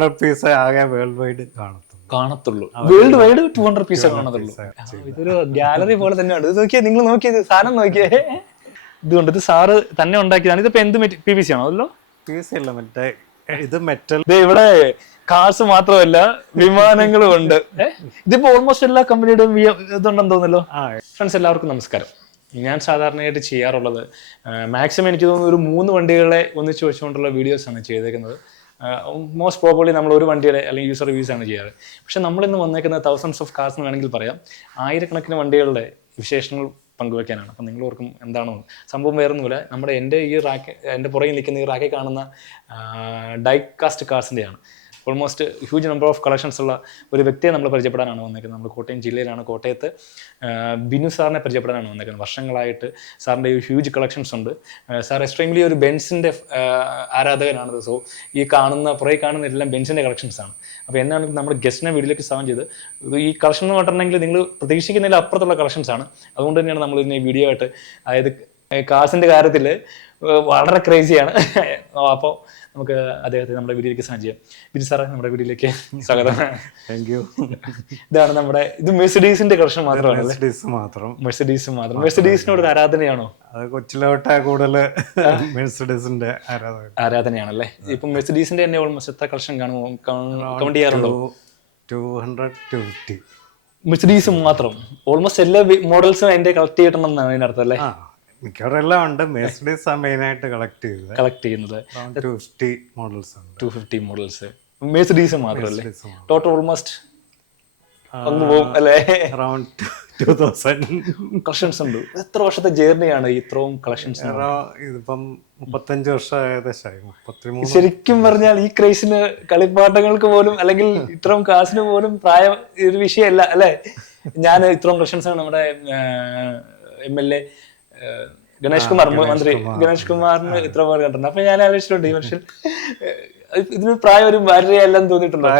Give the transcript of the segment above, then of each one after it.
200 piece ആകെ world wide കാണത്തുള്ളൂ. World wide 200 piece കാണത്തുള്ളൂ. ഇതൊരു ഗാലറി പോലെ തന്നെയാണ്. ഇത് നോക്കിയാൽ, നിങ്ങൾ നോക്കിയത് സാധനം നോക്കിയേ. ഇതുകൊണ്ട് ഇത് സാറ് തന്നെ ഉണ്ടാക്കിയതാണ്. ഇതിപ്പോ എന്ത് PVC ആണോ? അതല്ലോ PVC അല്ല, മറ്റേ ഇത് മെറ്റൽ. ഇവിടെ കാർസ് മാത്രമല്ല വിമാനങ്ങളും ഉണ്ട്. ഇതിപ്പോ ഓൾമോസ്റ്റ് എല്ലാ കമ്പനിയുടെയും ഇതുണ്ടെന്ന് തോന്നല്ലോ. ഫ്രണ്ട്സ്, എല്ലാവർക്കും നമസ്കാരം. ഞാൻ സാധാരണയായിട്ട് ചെയ്യാറുള്ളത് മാക്സിമം എനിക്ക് തോന്നുന്നു ഒരു 3 വണ്ടികളെ ഒന്നിച്ച് വെച്ചുകൊണ്ടുള്ള വീഡിയോസാണ് ചെയ്തേക്കുന്നത്. മോസ്റ്റ് പ്രോബബ്ലി നമ്മൾ ഒരു വണ്ടിയുടെ അല്ലെങ്കിൽ യൂസർ റിവ്യൂസ് ആണ് ചെയ്യാറ്. പക്ഷെ നമ്മളിന്ന് വന്നേക്കുന്നത് തൗസൻഡ്സ് ഓഫ് കാർസ് എന്ന് വേണമെങ്കിൽ പറയാം. ആയിരക്കണക്കിന് വണ്ടികളുടെ വിശേഷങ്ങൾ പങ്കുവെക്കാനാണ്. അപ്പം നിങ്ങൾ ഓർക്കും എന്താണോ സംഭവം? വേറൊന്നുമില്ല, എൻ്റെ പുറകിൽ നിൽക്കുന്ന ഈ റാക്കിൽ കാണുന്ന ഡൈകാസ്റ്റ് കാർസിൻ്റെയാണ്. Almost huge number of collections ഉള്ള ഒരു വ്യക്തിയെ നമ്മൾ പരിചയപ്പെടാനാണ് വന്നേക്കുന്നത്. നമ്മൾ കോട്ടയം ജില്ലയിലാണ്. കോട്ടയത്ത് ബിനു സാറിനെ പരിചയപ്പെടാനാണ് വന്നേക്കുന്നത്. വർഷങ്ങളായിട്ട് സാറിൻ്റെ ഹ്യൂജ് കളക്ഷൻസ് ഉണ്ട്. സാർ എക്സ്ട്രീംലി ഒരു ബെൻസിൻ്റെ ആരാധകനാണ്. സോ ഈ പുറകെ കാണുന്ന എല്ലാം ബെൻസിൻ്റെ കളക്ഷൻസാണ്. അപ്പോൾ എന്നാണ് നമ്മുടെ ഗസ്റ്റിനെ വീട്ടിലേക്ക് സാധനം ചെയ്ത് ഈ കളക്ഷൻ എന്ന് പറഞ്ഞിട്ടുണ്ടെങ്കിൽ നിങ്ങൾ പ്രതീക്ഷിക്കുന്നതിൽ അപ്പുറത്തുള്ള കളക്ഷൻസാണ്. അതുകൊണ്ട് തന്നെയാണ് നമ്മൾ ഇതിനെ വീഡിയോ ആയിട്ട്, അതായത് കാർസിൻ്റെ കാര്യത്തിൽ വളരെ ക്രേസിയാണ്. അപ്പോൾ നമുക്ക് അദ്ദേഹത്തെ നമ്മുടെ വീഡിയോയിലേക്ക് സാധനം ചെയ്യാം. ബിജു സാറേ, നമ്മുടെ വീഡിയോയിലേക്ക് സ്വാഗതം. Thank you. ഇതാണ് നമ്മുടെ ഇത് മെഴ്സിഡീസിന്റെ കളക്ഷൻ മാത്രമാണ്. മെഴ്സിഡീസിനോട് ഒരു ആരാധനയാണോ? അത് കൊച്ചിലോട്ട് കൂടുതൽ മെഴ്സിഡീസിന്റെ ആരാധനയാണല്ലേ. ഇപ്പം മെഴ്സിഡീസിന്റെ തന്നെ ഓൾമോസ്റ്റ് എത്ര കളക്ഷൻ കൗണ്ട് ചെയ്യാറുണ്ടോ? 200-250 മെഴ്സിഡീസ് മാത്രം ഓൾമോസ്റ്റ് എല്ലാ മോഡൽസും അതിന്റെ കളക്ട് ചെയ്യണമെന്നാണ് അതിനർത്ഥം അല്ലേ? മിക്കവാറും എല്ലാം ഉണ്ട്. മെഴ്സിഡീസ് മെയിൻ ആയിട്ട് കളക്ട് ചെയ്യുന്നത് 250 മോഡൽസ് ഉണ്ട്. 250 മോഡൽസ് മെഴ്സിഡീസ് മാത്രമല്ലേ? ടോട്ടൽ ഓൾമോസ്റ്റ് അറൗണ്ട് 2000 കളക്ഷൻസ് ഉണ്ട്. എത്ര വർഷത്തെ ജേർണിയാണ് ഇത്രയും കളക്ഷൻസ്? ഇതിപ്പം 35 വർഷം ഏകദേശമായി. 33. ശരിക്കും പറഞ്ഞാൽ ഈ ക്രൈസിന്, കളിപ്പാട്ടങ്ങൾക്ക് പോലും അല്ലെങ്കിൽ ഇത്രയും കാശിന് പോലും പ്രായം ഒരു വിഷയമല്ല അല്ലേ? ഞാൻ ഇത്രയും കളക്ഷൻസ് നമ്മുടെ MLA ഗണേഷ് കുമാർ, മന്ത്രി ഗണേഷ് കുമാറിന് ഇത്ര പോലെ കണ്ടിട്ടുണ്ട്. അപ്പൊ ഞാൻ ആലോചിച്ചിട്ടുണ്ട് ഈ മനുഷ്യൻ ഇതിന് പ്രായം ഒരു ഭാര്യയെല്ലാം തോന്നിയിട്ടുണ്ടോ?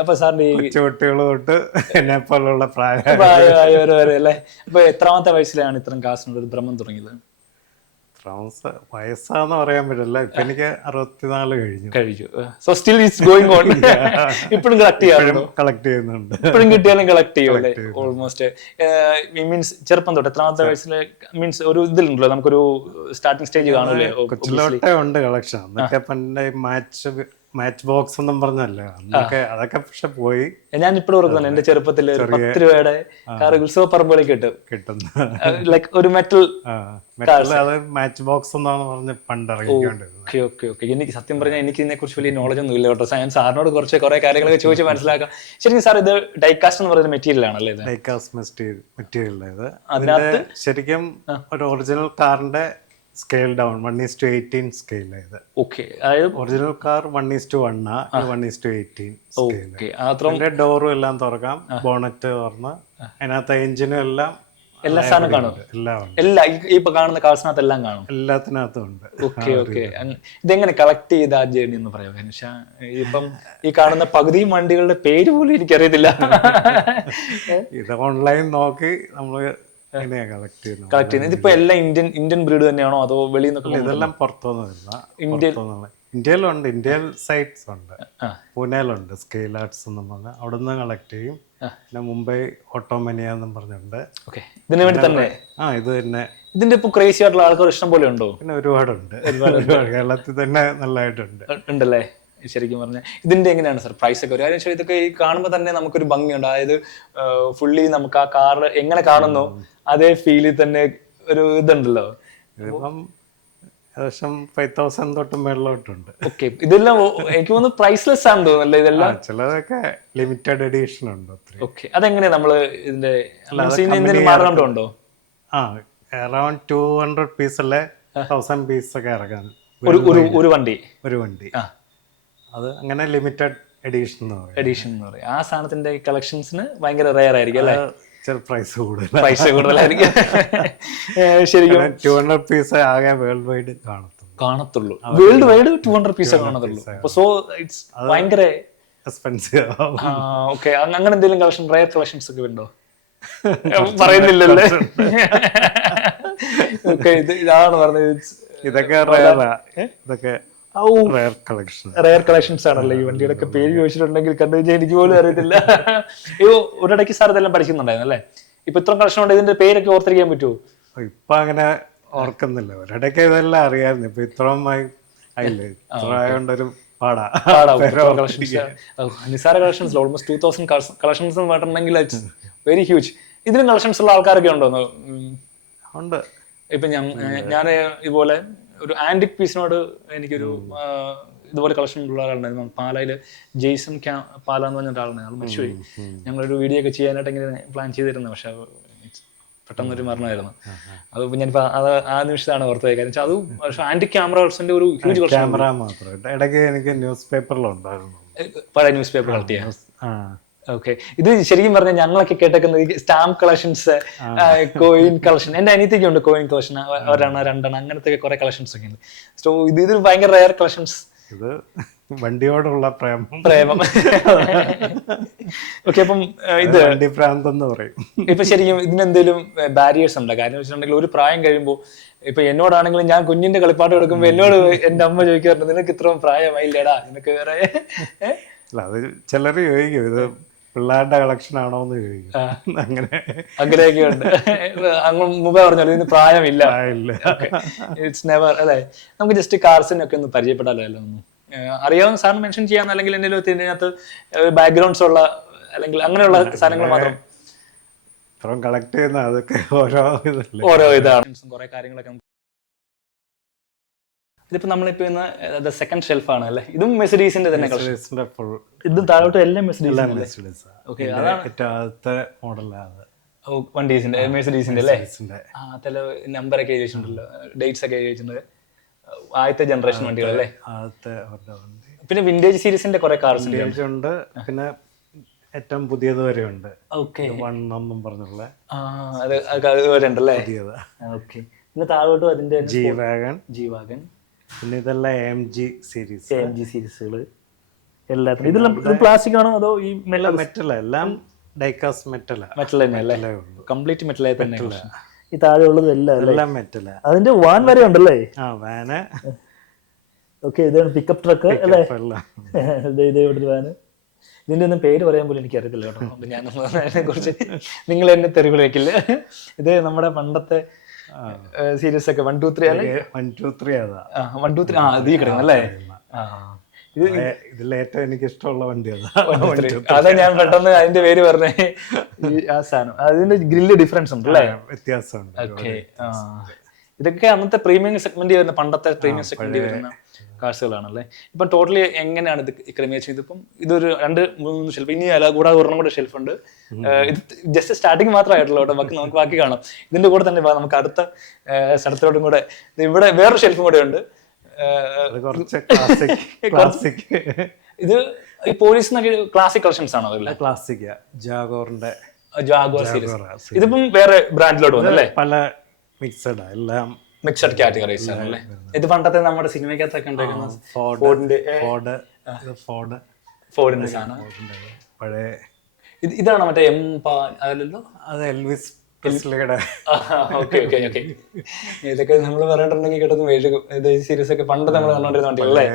അപ്പൊ സാറിന്റെ ഈ കുട്ടികൾ തൊട്ട് എന്നെ പോലുള്ള പ്രായമായവര് വരെ അല്ലേ? അപ്പൊ എത്രാമത്തെ വയസ്സിലാണ് ഇത്രയും കാശിനുള്ള ഒരു ഭ്രമം തുടങ്ങിയത്? വയസ്സാന്ന് പറയാൻ പറ്റില്ല. ഇപ്പൊ എനിക്ക് 64 കഴിഞ്ഞു. So still it's going on. ഇപ്പോഴും കളക്ട് ചെയ്യുന്നുണ്ട്. ഇപ്പോഴും കിട്ടിയാലും കളക്ട് ചെയ്യും അല്ലേ? ഓൾമോസ്റ്റ് മീൻസ് ചെറുപ്പം തൊട്ട് എത്രാമത്തെ വയസ്സിൽ മീൻസ് ഒരു ഇതിലുണ്ടല്ലോ, നമുക്കൊരു സ്റ്റാർട്ടിംഗ് സ്റ്റേജ് കാണൂലേ? കൊച്ചിലോട്ടേ ഉണ്ട് കളക്ഷൻ. അന്നൊക്കെ പണ്ട് മാച്ച് ബോക്സ് ഒന്നും പറഞ്ഞല്ലേ അതൊക്കെ പക്ഷെ പോയി. ഞാൻ ഇപ്പോഴും ഓർക്കുന്നുണ്ട് എന്റെ ചെറുപ്പത്തിൽ 10 രൂപയുടെ കാർ ഉത്സവ പറമ്പുകളിൽ കിട്ടുന്ന ലൈക്ക് ഒരു മെറ്റൽ മാച്ച് ബോക്സ് എന്നാണ് പറഞ്ഞ് പണ്ട് ഇറങ്ങിക്കൊണ്ടിരുന്നത്. ഓക്കെ. എനിക്ക് സത്യം പറഞ്ഞാൽ എനിക്ക് ഇതിനെ കുറിച്ച് വലിയ നോളജ് ഒന്നും ഇല്ല കേട്ടോ. ഞാൻ സാറിനോട് കുറെ കാര്യങ്ങളൊക്കെ ചോദിച്ച് മനസ്സിലാക്കാം. ശരിക്കും സാർ ഇത് ഡൈകാസ്റ്റ് എന്ന് പറയുന്ന മെറ്റീരിയൽ ആണല്ലേ? Diecast material. അതിനകത്ത് ശരിക്കും ഒരു ഒറിജിനൽ കാറിന്റെ scale down 1:18 scale. Original car 1:1, 1:18 scale. ഡോറും എല്ലാം തുറക്കാം, ബോണറ്റ് തുറന്ന് അതിനകത്ത് എഞ്ചിനും എല്ലാം എല്ലാ സാധനം കാണും. ഇപ്പൊ കാണുന്ന കാർസിനകത്ത് എല്ലാം കാണും. എല്ലാത്തിനകത്തും ഉണ്ട്. ഓക്കെ. ഇതെങ്ങനെ കളക്ട് ചെയ്ത ആ ജേർണി എന്ന് പറയാം? ഇപ്പം ഈ കാണുന്ന പകുതിയും വണ്ടികളുടെ പേര് പോലും എനിക്കറിയത്തില്ല. ഇത് ഓൺലൈൻ നോക്കി നമ്മള് കളക്ട് ചെയ്യുന്നത്. ഇതിപ്പോ എല്ലാം ഇന്ത്യൻ ബ്രീഡ് തന്നെയാണോ അതോ വെളിയിൽ നിന്നൊക്കെ? ഇതെല്ലാം പുറത്തുനിന്നില്ല. ഇന്ത്യയിലുണ്ട്. ഇന്ത്യയിൽ സൈറ്റ്സ് ഉണ്ട്. പൂനെയിലുണ്ട് സ്കെയിൽ ആർട്സ് എന്നും പറഞ്ഞ, അവിടെ നിന്ന് കളക്ട് ചെയ്യും. പിന്നെ മുംബൈ ഓട്ടോമനിയ എന്നും പറഞ്ഞിട്ടുണ്ട്. ഇതിനു വേണ്ടി തന്നെ ഇത് തന്നെ. ഇതിന്റെ ഇപ്പൊ ക്രേസി ആയിട്ടുള്ള ആൾക്കാർ ഇഷ്ടം പോലെ ഉണ്ടോ? പിന്നെ ഒരുപാടുണ്ട്. കേരളത്തിൽ തന്നെ നല്ലതായിട്ടുണ്ട് ഉണ്ടല്ലേ? ശരിക്കും പറഞ്ഞാൽ ഇതിന്റെ എങ്ങനെയാണ് സാർ പ്രൈസ് ഒക്കെ? ഒരു കാര്യം ഇതൊക്കെ ഈ കാണുമ്പോൾ തന്നെ നമുക്കൊരു ഭംഗിയുണ്ട്. അതായത് ഫുള്ളി നമുക്ക് ആ കാർ എങ്ങനെ കാണുന്നു അതേ ഫീലിൽ തന്നെ ഒരു ഇതുണ്ടല്ലോ. ഇതിപ്പം ഏകദേശം 5000 തൊട്ട് മേളിലോട്ടുണ്ട്. ഓക്കെ. ഇതെല്ലാം എനിക്ക് തോന്നുന്നു പ്രൈസ്ലെസ് ആണെന്ന് തോന്നുന്നല്ലേ ഇതെല്ലാം? ചിലതൊക്കെ ലിമിറ്റഡ് എഡിഷൻ ഉണ്ട്. ഓക്കെ. അതെങ്ങനെയാ നമ്മള് ഇതിന്റെ മാറുന്നുണ്ടോ? അറൌണ്ട് 200 പീസല്ലേ 1000 പീസ് ഒക്കെ ഇറക്കാൻ ഒരു വണ്ടി. അത് അങ്ങനെ ലിമിറ്റഡ് എഡിഷൻ എന്ന് പറയും. ആ സാധനത്തിന്റെ കളക്ഷൻസിന് ഭയങ്കര റെയർ ആയിരിക്കും അല്ലേ? പ്രൈസ് കൂടുതലായിരിക്കും. ശരിക്കും 200 പീസ് ആകെ വേൾഡ് വൈഡ് കാണത്തുള്ളൂ. വേൾഡ് വൈഡ് 200 പീസ് കാണത്തുള്ളൂ. സോ ഇറ്റ്സ് ഭയങ്കര എക്സ്പെൻസീവ്. ഓക്കെ. അങ്ങനെ എന്തെങ്കിലും കളക്ഷൻ, റെയർ കളക്ഷൻസ് ഒക്കെ ഉണ്ടോ? പറയുന്നില്ലല്ലേ? ഓക്കെ. ഇതാണ് പറഞ്ഞത്. ഇതൊക്കെ റെയറാ. ഇതൊക്കെ റയർ കളക്ഷൻ. റയർ കളക്ഷൻസ് ആണല്ലോ ഈ വണ്ടിയുടെ ഒക്കെ പേര് ചോദിച്ചിട്ടുണ്ടെങ്കിൽ കണ്ടു കഴിഞ്ഞാൽ എനിക്ക് പോലും അറിയത്തില്ല. അയ്യോ, ഒരിടയ്ക്ക് സാർ ഇതെല്ലാം പഠിക്കുന്നുണ്ടായിരുന്നു അല്ലേ? ഇപ്പൊ ഇത്രയും കളക്ഷൻ ഉണ്ട്, ഇതിന്റെ പേരൊക്കെ ഓർത്തിരിക്കാൻ പറ്റുമോ? ഇപ്പൊ അങ്ങനെ ഓർക്കുന്നില്ല. ഒരിടയ്ക്ക് ഇതെല്ലാം അറിയാമായിരുന്നു. ഇപ്പൊ ഇത്രയും ആയില്ലേ, ഇത്ര ആയതുകൊണ്ടൊരു പാടാ. നിസാര കളക്ഷൻസ് ഓൾമോസ്റ്റ് 2000 കളക്ഷൻസ് പറഞ്ഞിട്ടുണ്ടെങ്കിൽ വെരി ഹ്യൂജ്. ഇതിലും കളക്ഷൻസ് ഉള്ള ആൾക്കാരൊക്കെ ഉണ്ടോ? ഉണ്ട്. ഇപ്പൊ ഞാൻ ഇതുപോലെ ഒരു ആന്റിക് പീസിനോട് എനിക്കൊരു ഇതുപോലെ കളക്ഷൻ ഉള്ള ഒരാളുണ്ടായിരുന്നു പാലയില്, ജെയ്സൺ പാല എന്ന് പറഞ്ഞ ഒരാളുണ്ടായിരുന്നു. ആൾ മരിച്ചുപോയി. ഞങ്ങളൊരു വീഡിയോ ഒക്കെ ചെയ്യാനായിട്ട് ഇങ്ങനെ പ്ലാൻ ചെയ്തിരുന്നു, പക്ഷെ പെട്ടെന്നൊരു മരണമായിരുന്നു. അത് ഞാനിപ്പോ ആ നിമിഷത്താണ് ഓർത്ത് പോയത്. കാരണം അത് പക്ഷെ ആന്റിക് ക്യാമറസിന്റെ ഒരു ഹ്യൂജ് ക്യാമറ മാത്രം ഇടയ്ക്ക് എനിക്ക് ന്യൂസ് പേപ്പറിലുണ്ടായിരുന്നു, പഴയ ന്യൂസ് പേപ്പർ കളക്ട് ചെയ്യാൻ. ഓക്കെ, ഇത് ശരിക്കും പറഞ്ഞാൽ ഞങ്ങളൊക്കെ കേട്ടേക്കുന്നത് സ്റ്റാമ്പ് കളക്ഷൻസ്, കോയിൻ കളക്ഷൻ. എന്റെ അനിയത്തിക്ക് ഉണ്ട് കോയിൻ കളക്ഷൻ, ഒരെണ്ണം രണ്ടെണ്ണം അങ്ങനത്തെ കുറെ കളക്ഷൻസ് ഒക്കെ ഉണ്ട്. സോ ഇത് ഭയങ്കര റയർ കളക്ഷൻസ്. ഇത് വണ്ടിയോടുള്ള പ്രേമം. ഓക്കെ, അപ്പം ഇത് വണ്ടി പ്രാന്തെന്ന് പറയും. ഇപ്പൊ ശരിക്കും ഇതിനെന്തെങ്കിലും ബാരിയേഴ്സ് ഉണ്ടോ? കാര്യം വെച്ചിട്ടുണ്ടെങ്കിൽ ഒരു പ്രായം കഴിയുമ്പോൾ ഇപ്പൊ എന്നോടാണെങ്കിലും ഞാൻ കുഞ്ഞിന്റെ കളിപ്പാട്ട് എടുക്കുമ്പോൾ എന്നോട് എന്റെ അമ്മ ചോദിക്കാറുണ്ട്, നിനക്ക് ഇത്രയും പ്രായമായില്ലേടാ, നിനക്ക് വേറെ. അല്ല, അത് ചിലർ ചോദിക്കും ഇത് പിള്ളേരുടെ കളക്ഷൻ ആണോ എന്ന് ചോദിക്കും. അങ്ങനെയൊക്കെ ഉണ്ട്. അങ്ങ് മുമ്പേ പറഞ്ഞാൽ ഇതിന് പ്രായമില്ല. ഇറ്റ്സ് നെവർ അല്ലേ? നമുക്ക് ജസ്റ്റ് കാർസിനൊക്കെ ഒന്ന് പരിചയപ്പെടാലോ. ഒന്ന് അറിയാവുന്ന സാറിന് മെൻഷൻ ചെയ്യാൻ, അല്ലെങ്കിൽ എന്തെങ്കിലും ഇതിനകത്ത് ബാക്ക്ഗ്രൗണ്ട്സ് ഉള്ള അല്ലെങ്കിൽ അങ്ങനെയുള്ള സാധനങ്ങൾ മാത്രം കളക്ട് ചെയ്യുന്ന അതൊക്കെ ഓരോ ഇതാണ് കുറെ കാര്യങ്ങളൊക്കെ. ഇതിപ്പോ നമ്മളിപ്പോ ഇന്ന് സെക്കൻഡ് ഷെൽഫ് ആണ് അല്ലേ? ഇതും മെഴ്സിഡീസിന്റെ തന്നെ കളക്ഷൻ. ഇതും താഴോട്ട് എല്ലാം മെഴ്സിഡീസ്. ഓക്കെ, അതാണ് മോഡലാണ് വണ്ടീസിന്റെ മെഴ്സിഡീസിന്റെ അല്ലേ? ചില നമ്പറൊക്കെ എഴുതി വെച്ചിട്ടുണ്ടല്ലോ, ഡേറ്റ്സ് ഒക്കെ എഴുതി വെച്ചിട്ടുണ്ട്. ആദ്യത്തെ ജനറേഷൻ വണ്ടികൾ അല്ലേ? പിന്നെ വിന്റേജ് സീരീസിന്റെ കുറെ കാർസ് ഉണ്ട്. പിന്നെ ഏറ്റവും പുതിയത് വരെ ഉണ്ട്. ഒന്നും പറഞ്ഞുള്ള ഉണ്ടല്ലേ? ഓക്കെ, പിന്നെ താഴോട്ടും അതിന്റെ ജി വാഗൺ. പിന്നെ ഇതെല്ലാം AMG സീരീസുകൾ എല്ലാത്തിനും. ഇതെല്ലാം പ്ലാസ്റ്റിക് ആണോ അതോ ഈ മെറ്റൽ? എല്ലാം ഡൈകാസ്റ്റ് മെറ്റൽ തന്നെ അല്ലേ? കംപ്ലീറ്റ് മെറ്റലായി തന്നെ. ഈ താഴെ ഉള്ളത് എല്ലാം മെറ്റൽ. അതിന്റെ വാൻ വരെ ഉണ്ടല്ലേ? വാന്. ഓക്കെ, ഇതാണ് പിക്കപ്പ് ട്രക്ക് അല്ലേ? ഇതേ വാന്. ഇതിന്റെ ഒന്നും പേര് പറയാൻ പോലും എനിക്ക് അറിയത്തില്ല കേട്ടോ. അപ്പൊ ഞാൻ അതിനെ കുറിച്ച് നിങ്ങൾ എന്നെ തെറിവ് വെക്കില്ല. ഇത് നമ്മുടെ പണ്ടത്തെ സീരീസ് ഒക്കെ 1, 2, 3 അല്ലേ? 1, 2, 3 1, 2, 3 അതീ കിടക്കും അല്ലേ? ഇതിൽ ഏറ്റവും എനിക്ക് ഇഷ്ടമുള്ള വണ്ടി അതാ ഞാൻ പെട്ടെന്ന് അതിന്റെ പേര് പറഞ്ഞേ. ആ സാധനം അതിന്റെ ഗ്രില്ല് ഡിഫറൻസ് ഉണ്ട് അല്ലേ? വ്യത്യാസമുണ്ട്. ഓക്കെ, ഇതൊക്കെ അന്നത്തെ പ്രീമിയം സെഗ്മെന്റ് വരുന്ന, പണ്ടത്തെ പ്രീമിയം സെഗ്മെന്റ് വരുന്ന കാഴ്ചകളാണല്ലേ? ഇപ്പം ടോട്ടലി എങ്ങനെയാണ് ഇത് ക്രമീകരിച്ചത്? ഇതിപ്പം ഇതൊരു 2-3 ഷെൽഫ്, ഇനി അല്ല കൂടാതെ ഒരെണ്ണം കൂടെ ഷെൽഫ് ഉണ്ട്. ഇത് ജസ്റ്റ് സ്റ്റാർട്ടിങ് മാത്രമായിട്ടുള്ളൂ കേട്ടോ. നമുക്ക് ബാക്കി കാണാം. ഇതിന്റെ കൂടെ തന്നെ നമുക്ക് അടുത്ത സ്ഥലത്തോട്ടും കൂടെ ഇവിടെ വേറൊരു ഷെൽഫും കൂടെ ഉണ്ട്. ഇത് ഈ പോലീസിനൊക്കെ ക്ലാസിക് കളക്ഷൻസ് ആണോ? Classic Jaguar series. ഇതിപ്പം വേറെ ബ്രാൻഡിലോട്ട് വന്നല്ലേ? പല മിക്സഡ് എല്ലാം മിക്സഡ് കാറ്റഗറീസ് ആണല്ലേ? ഇത് പണ്ടത്തെ നമ്മുടെ സിനിമയ്ക്കകത്തൊക്കെ ഉണ്ടായിരുന്ന ഫോർഡിന്റെ സാധനം. പഴയ ഇതാണ് മറ്റേ അതല്ലല്ലോ? അത് എൽവിസ് പ്രിസ്ലിയുടെ. ഓക്കെ, ഇതൊക്കെ നമ്മൾ പറഞ്ഞിട്ടുണ്ടെങ്കിൽ കിട്ടുന്ന വേഴ് സീരീസ് ഒക്കെ പണ്ട് നമ്മൾ കണ്ടോണ്ടിരുന്ന വണ്ടികളല്ലേ?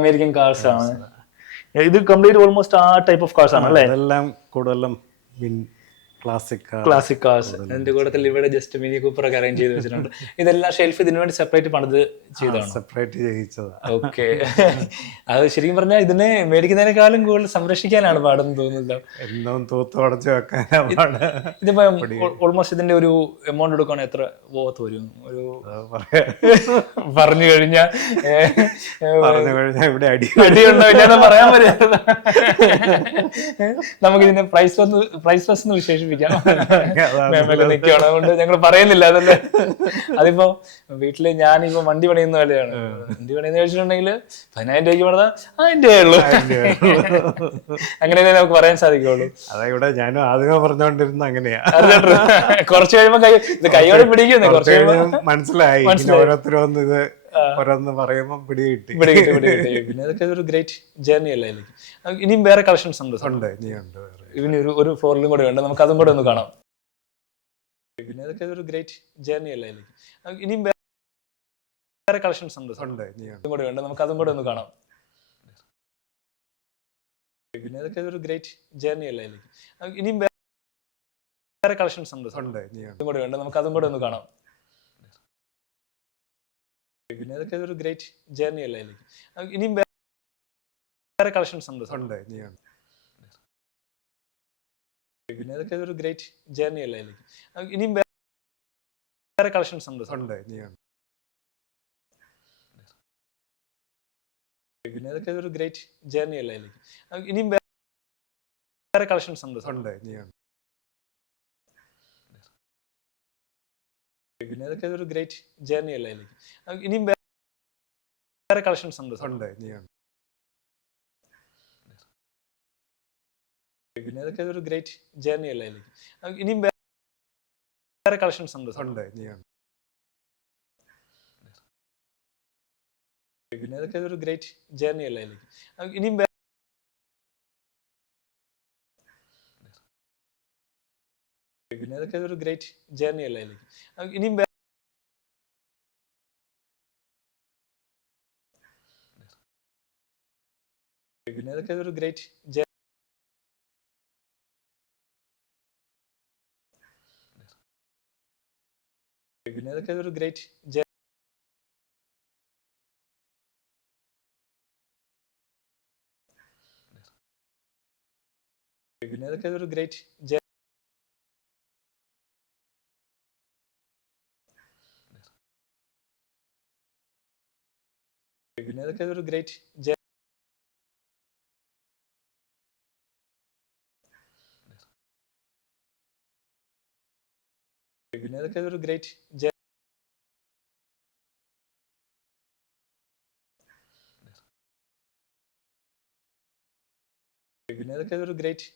അമേരിക്കൻ കാർസ് ആണ് ഇത്. കംപ്ലീറ്റ് ഓൾമോസ്റ്റ് ആ ടൈപ്പ് ഓഫ് കാർസ് ആണ് അല്ലേ? എല്ലാം കൂടുതലും ക്ലാസിക് കാർസ്. അതിന്റെ കൂട്ടത്തിൽ ഇവിടെ ജസ്റ്റ് മിനി കൂപ്പർ ഒക്കെ അറേഞ്ച് ചെയ്ത് വെച്ചിട്ടുണ്ട്. ഇതെല്ലാം ഷെൽഫ് ഇതിനു വേണ്ടി സെപ്പറേറ്റ് പണിത് ചെയ്തതാണ്. ഓക്കെ, അത് ശരിക്കും പറഞ്ഞാൽ ഇതിനെ മേടിക്കുന്നതിനേക്കാളും കൂടുതൽ സംരക്ഷിക്കാനാണ് പാടെന്ന് തോന്നുന്നില്ല. ഇതിപ്പോ ഓൾമോസ്റ്റ് ഇതിന്റെ ഒരു എമൗണ്ട് എടുക്കുകയാണ് എത്ര പോകത്ത് വരും? ഒരു പറഞ്ഞു കഴിഞ്ഞാൽ അടിയുണ്ടോ ഞാൻ പറയാൻ പറ്റില്ല. നമുക്കിതിന്റെ പ്രൈസ് ബസ് വിശേഷിപ്പിക്കാം. നിൽക്കുകയാണ്, അതുകൊണ്ട് ഞങ്ങൾ പറയുന്നില്ല. അതല്ലേ, അതിപ്പോ വീട്ടില് ഞാനിപ്പോ വണ്ടി പണിയുന്ന പോലെയാണ്. വണ്ടി പണിയെന്ന് വെച്ചിട്ടുണ്ടെങ്കിൽ 10,000 രൂപയ്ക്ക് പണിതാ 1000 ഉള്ളൂ. അങ്ങനെയല്ലേ നമുക്ക് പറയാൻ സാധിക്കുള്ളൂ. ഇവിടെ ഞാനും ആദ്യമേ പറഞ്ഞോണ്ടിരുന്ന അങ്ങനെയാ. കുറച്ച് കഴിയുമ്പോ കൈയോടെ പിടിക്കുന്നു. കുറച്ച് കഴിയുമ്പോ മനസ്സിലായി. ഓരോരുത്തരും ഇത് ഓരോന്ന് പറയുമ്പോ പിടികിട്ടി. പിന്നെ അതൊക്കെ ഒരു ഗ്രേറ്റ് ജേർണി അല്ലേ? ഇനിയും വേറെ കളക്ഷൻസ് ഉണ്ട്. ഇനി ഒരു ഫ്ലോറിലും കൂടെ ഉണ്ട്, നമുക്ക് അതും കൂടെ ഒന്ന് കാണാം. പിന്നെ അതൊക്കെ ഒരു ഗ്രേറ്റ് ജേർണി അല്ലേ? ഇനിയും വേറെ കളക്ഷൻസ് ഉണ്ട് ഉണ്ട് ഇനിയുണ്ട്. അതും കൂടെ ഉണ്ട്, നമുക്ക് അതും കൂടെ ഒന്ന് കാണാം. പിന്നെ ഇതൊക്കെ ഒരു ഗ്രേറ്റ് ജേർണി അല്ലേ ഇതിലേക്ക്. ഇനിയും വേറെ കളക്ഷൻസ് ഉണ്ട് ഉണ്ട് ഇനിയുണ്ട്. അതും കൂടെ ഉണ്ട്, നമുക്ക് അതും കൂടെ ഒന്ന് കാണാം. പിന്നെ ഇതൊക്കെ ഒരു ഗ്രേറ്റ് ജേർണി അല്ലേ ഇതിലേക്ക്. ഇനിയും വേറെ കളക്ഷൻസ് ഉണ്ട് ഉണ്ട് ഇനിയുണ്ട്. പിന്നെ ഇതൊക്കെ ഒരു ഗ്രേറ്റ് ജേർണി അല്ലേ ഇതിലേക്ക്. ഇനിയും വേറെ കളക്ഷൻസ് ഉണ്ട് ഉണ്ട് ഇനിയുണ്ട്. പിന്നെ ഇതൊക്കെ ഒരു ഗ്രേറ്റ് ജേർണി അല്ലേ ഇതിലേക്ക്. ഇനിയും വേറെ കളക്ഷൻസ് ഉണ്ട് ഉണ്ട് ഇനിയുണ്ട്. പിന്നെ ഇതൊക്കെ ഒരു ഗ്രേറ്റ് ജേർണി അല്ലേ ഇതിലേക്ക്. ഇനിയും വേറെ കളക്ഷൻസ് ഉണ്ട് ഉണ്ട് ഇനിയുണ്ട്. പിന്നെ ഇതൊക്കെ ഒരു ഗ്രേറ്റ് ജേർണി അല്ലേ ഇതിലേക്ക്. ഇനിയും വേറെ കളക്ഷൻസ് ഉണ്ട് ഉണ്ട് ഇനിയുണ്ട്. പിന്നെ ഇതൊക്കെ ഒരു ഗ്രേറ്റ് ജേർണി അല്ലേ ഇതിലേക്ക്. ഇനിയും പിന്നെ ഇതൊക്കെ ഒരു ഗ്രേറ്റ് ജേർണി അല്ലേ ഇതിലേക്ക്. ഇനിയും പിന്നെ ഇതൊക്കെ ഒരു ഗ്രേറ്റ് പിന്നെ ഇതൊക്കെ ഒരു ഗ്രേറ്റ് പിന്നെ ഇതൊക്കെ ഒരു ഗ്രേറ്റ് പിന്നെ ഇതൊക്കെ ഒരു ഗ്രേറ്റ്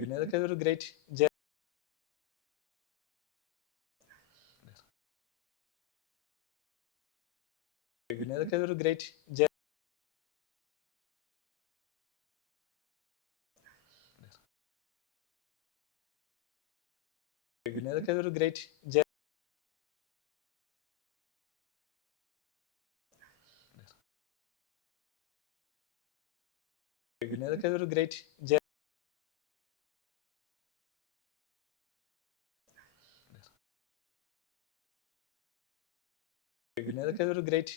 പിന്നെ ഇതൊക്കെ ഒരു ഗ്രേറ്റ് പിന്നെ ഇതൊക്കെ ഒരു ഗ്രേറ്റ് പിന്നെ ഇതൊക്കെ ഒരു ഗ്രേറ്റ് പിന്നെ ഇതൊക്കെ ഒരു ഗ്രേറ്റ് പിന്നെ ഇതൊക്കെ ഒരു ഗ്രേറ്റ്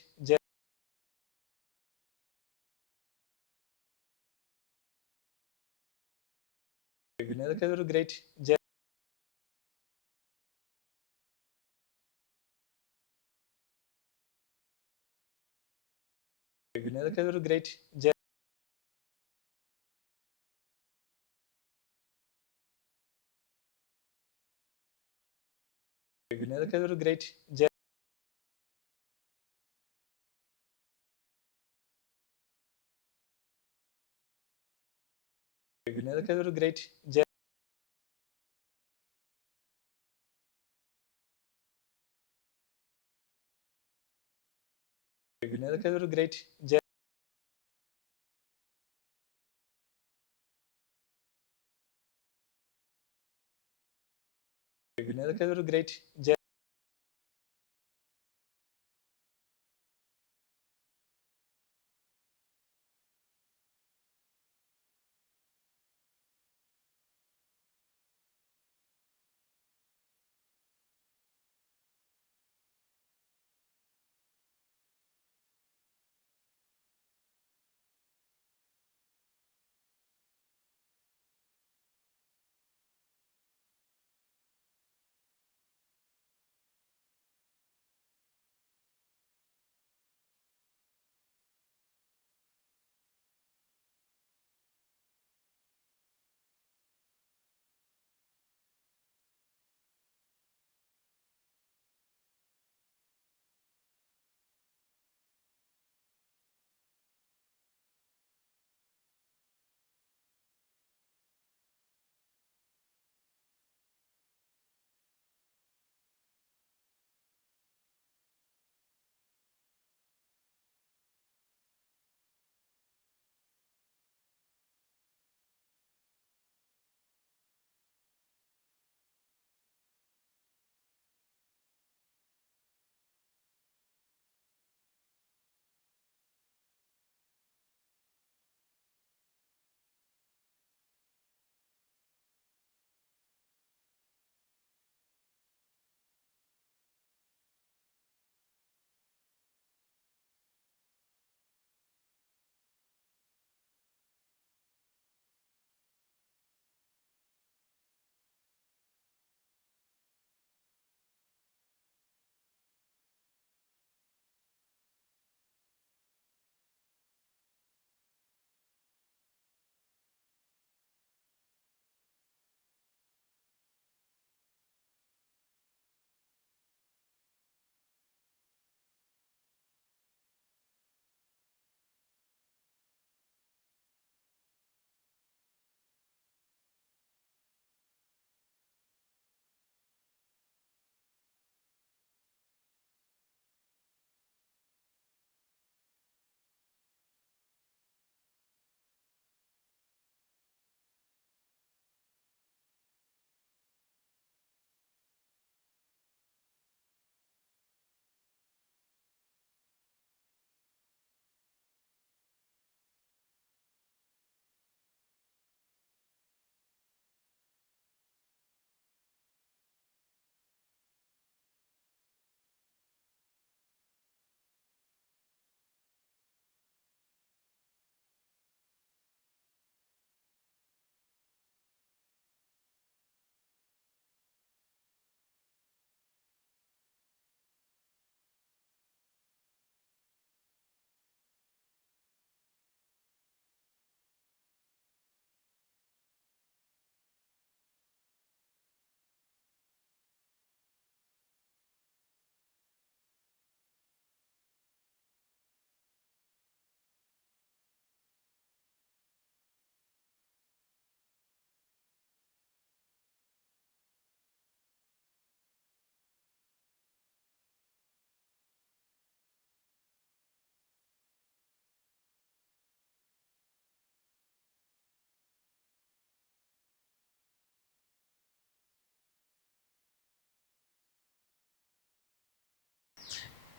പിന്നെ ഇതൊക്കെ ഒരു ഗ്രേറ്റ് പിന്നെ ഇതൊക്കെ ഒരു ഗ്രേറ്റ് പിന്നെ ഇതൊക്കെ ഒരു ഗ്രേറ്റ് പിന്നെ ഇതൊക്കെ ഒരു ഗ്രേറ്റ് പിന്നെ ഇതൊക്കെ ഒരു ഗ്രേറ്റ് പിന്നെ ഇതൊക്കെ ഒരു ഗ്രേറ്റ് പിന്നെ ഇതൊക്കെ ഒരു ഗ്രേറ്റ് പിന്നെ ഇതൊക്കെ ഒരു ഗ്രേറ്റ്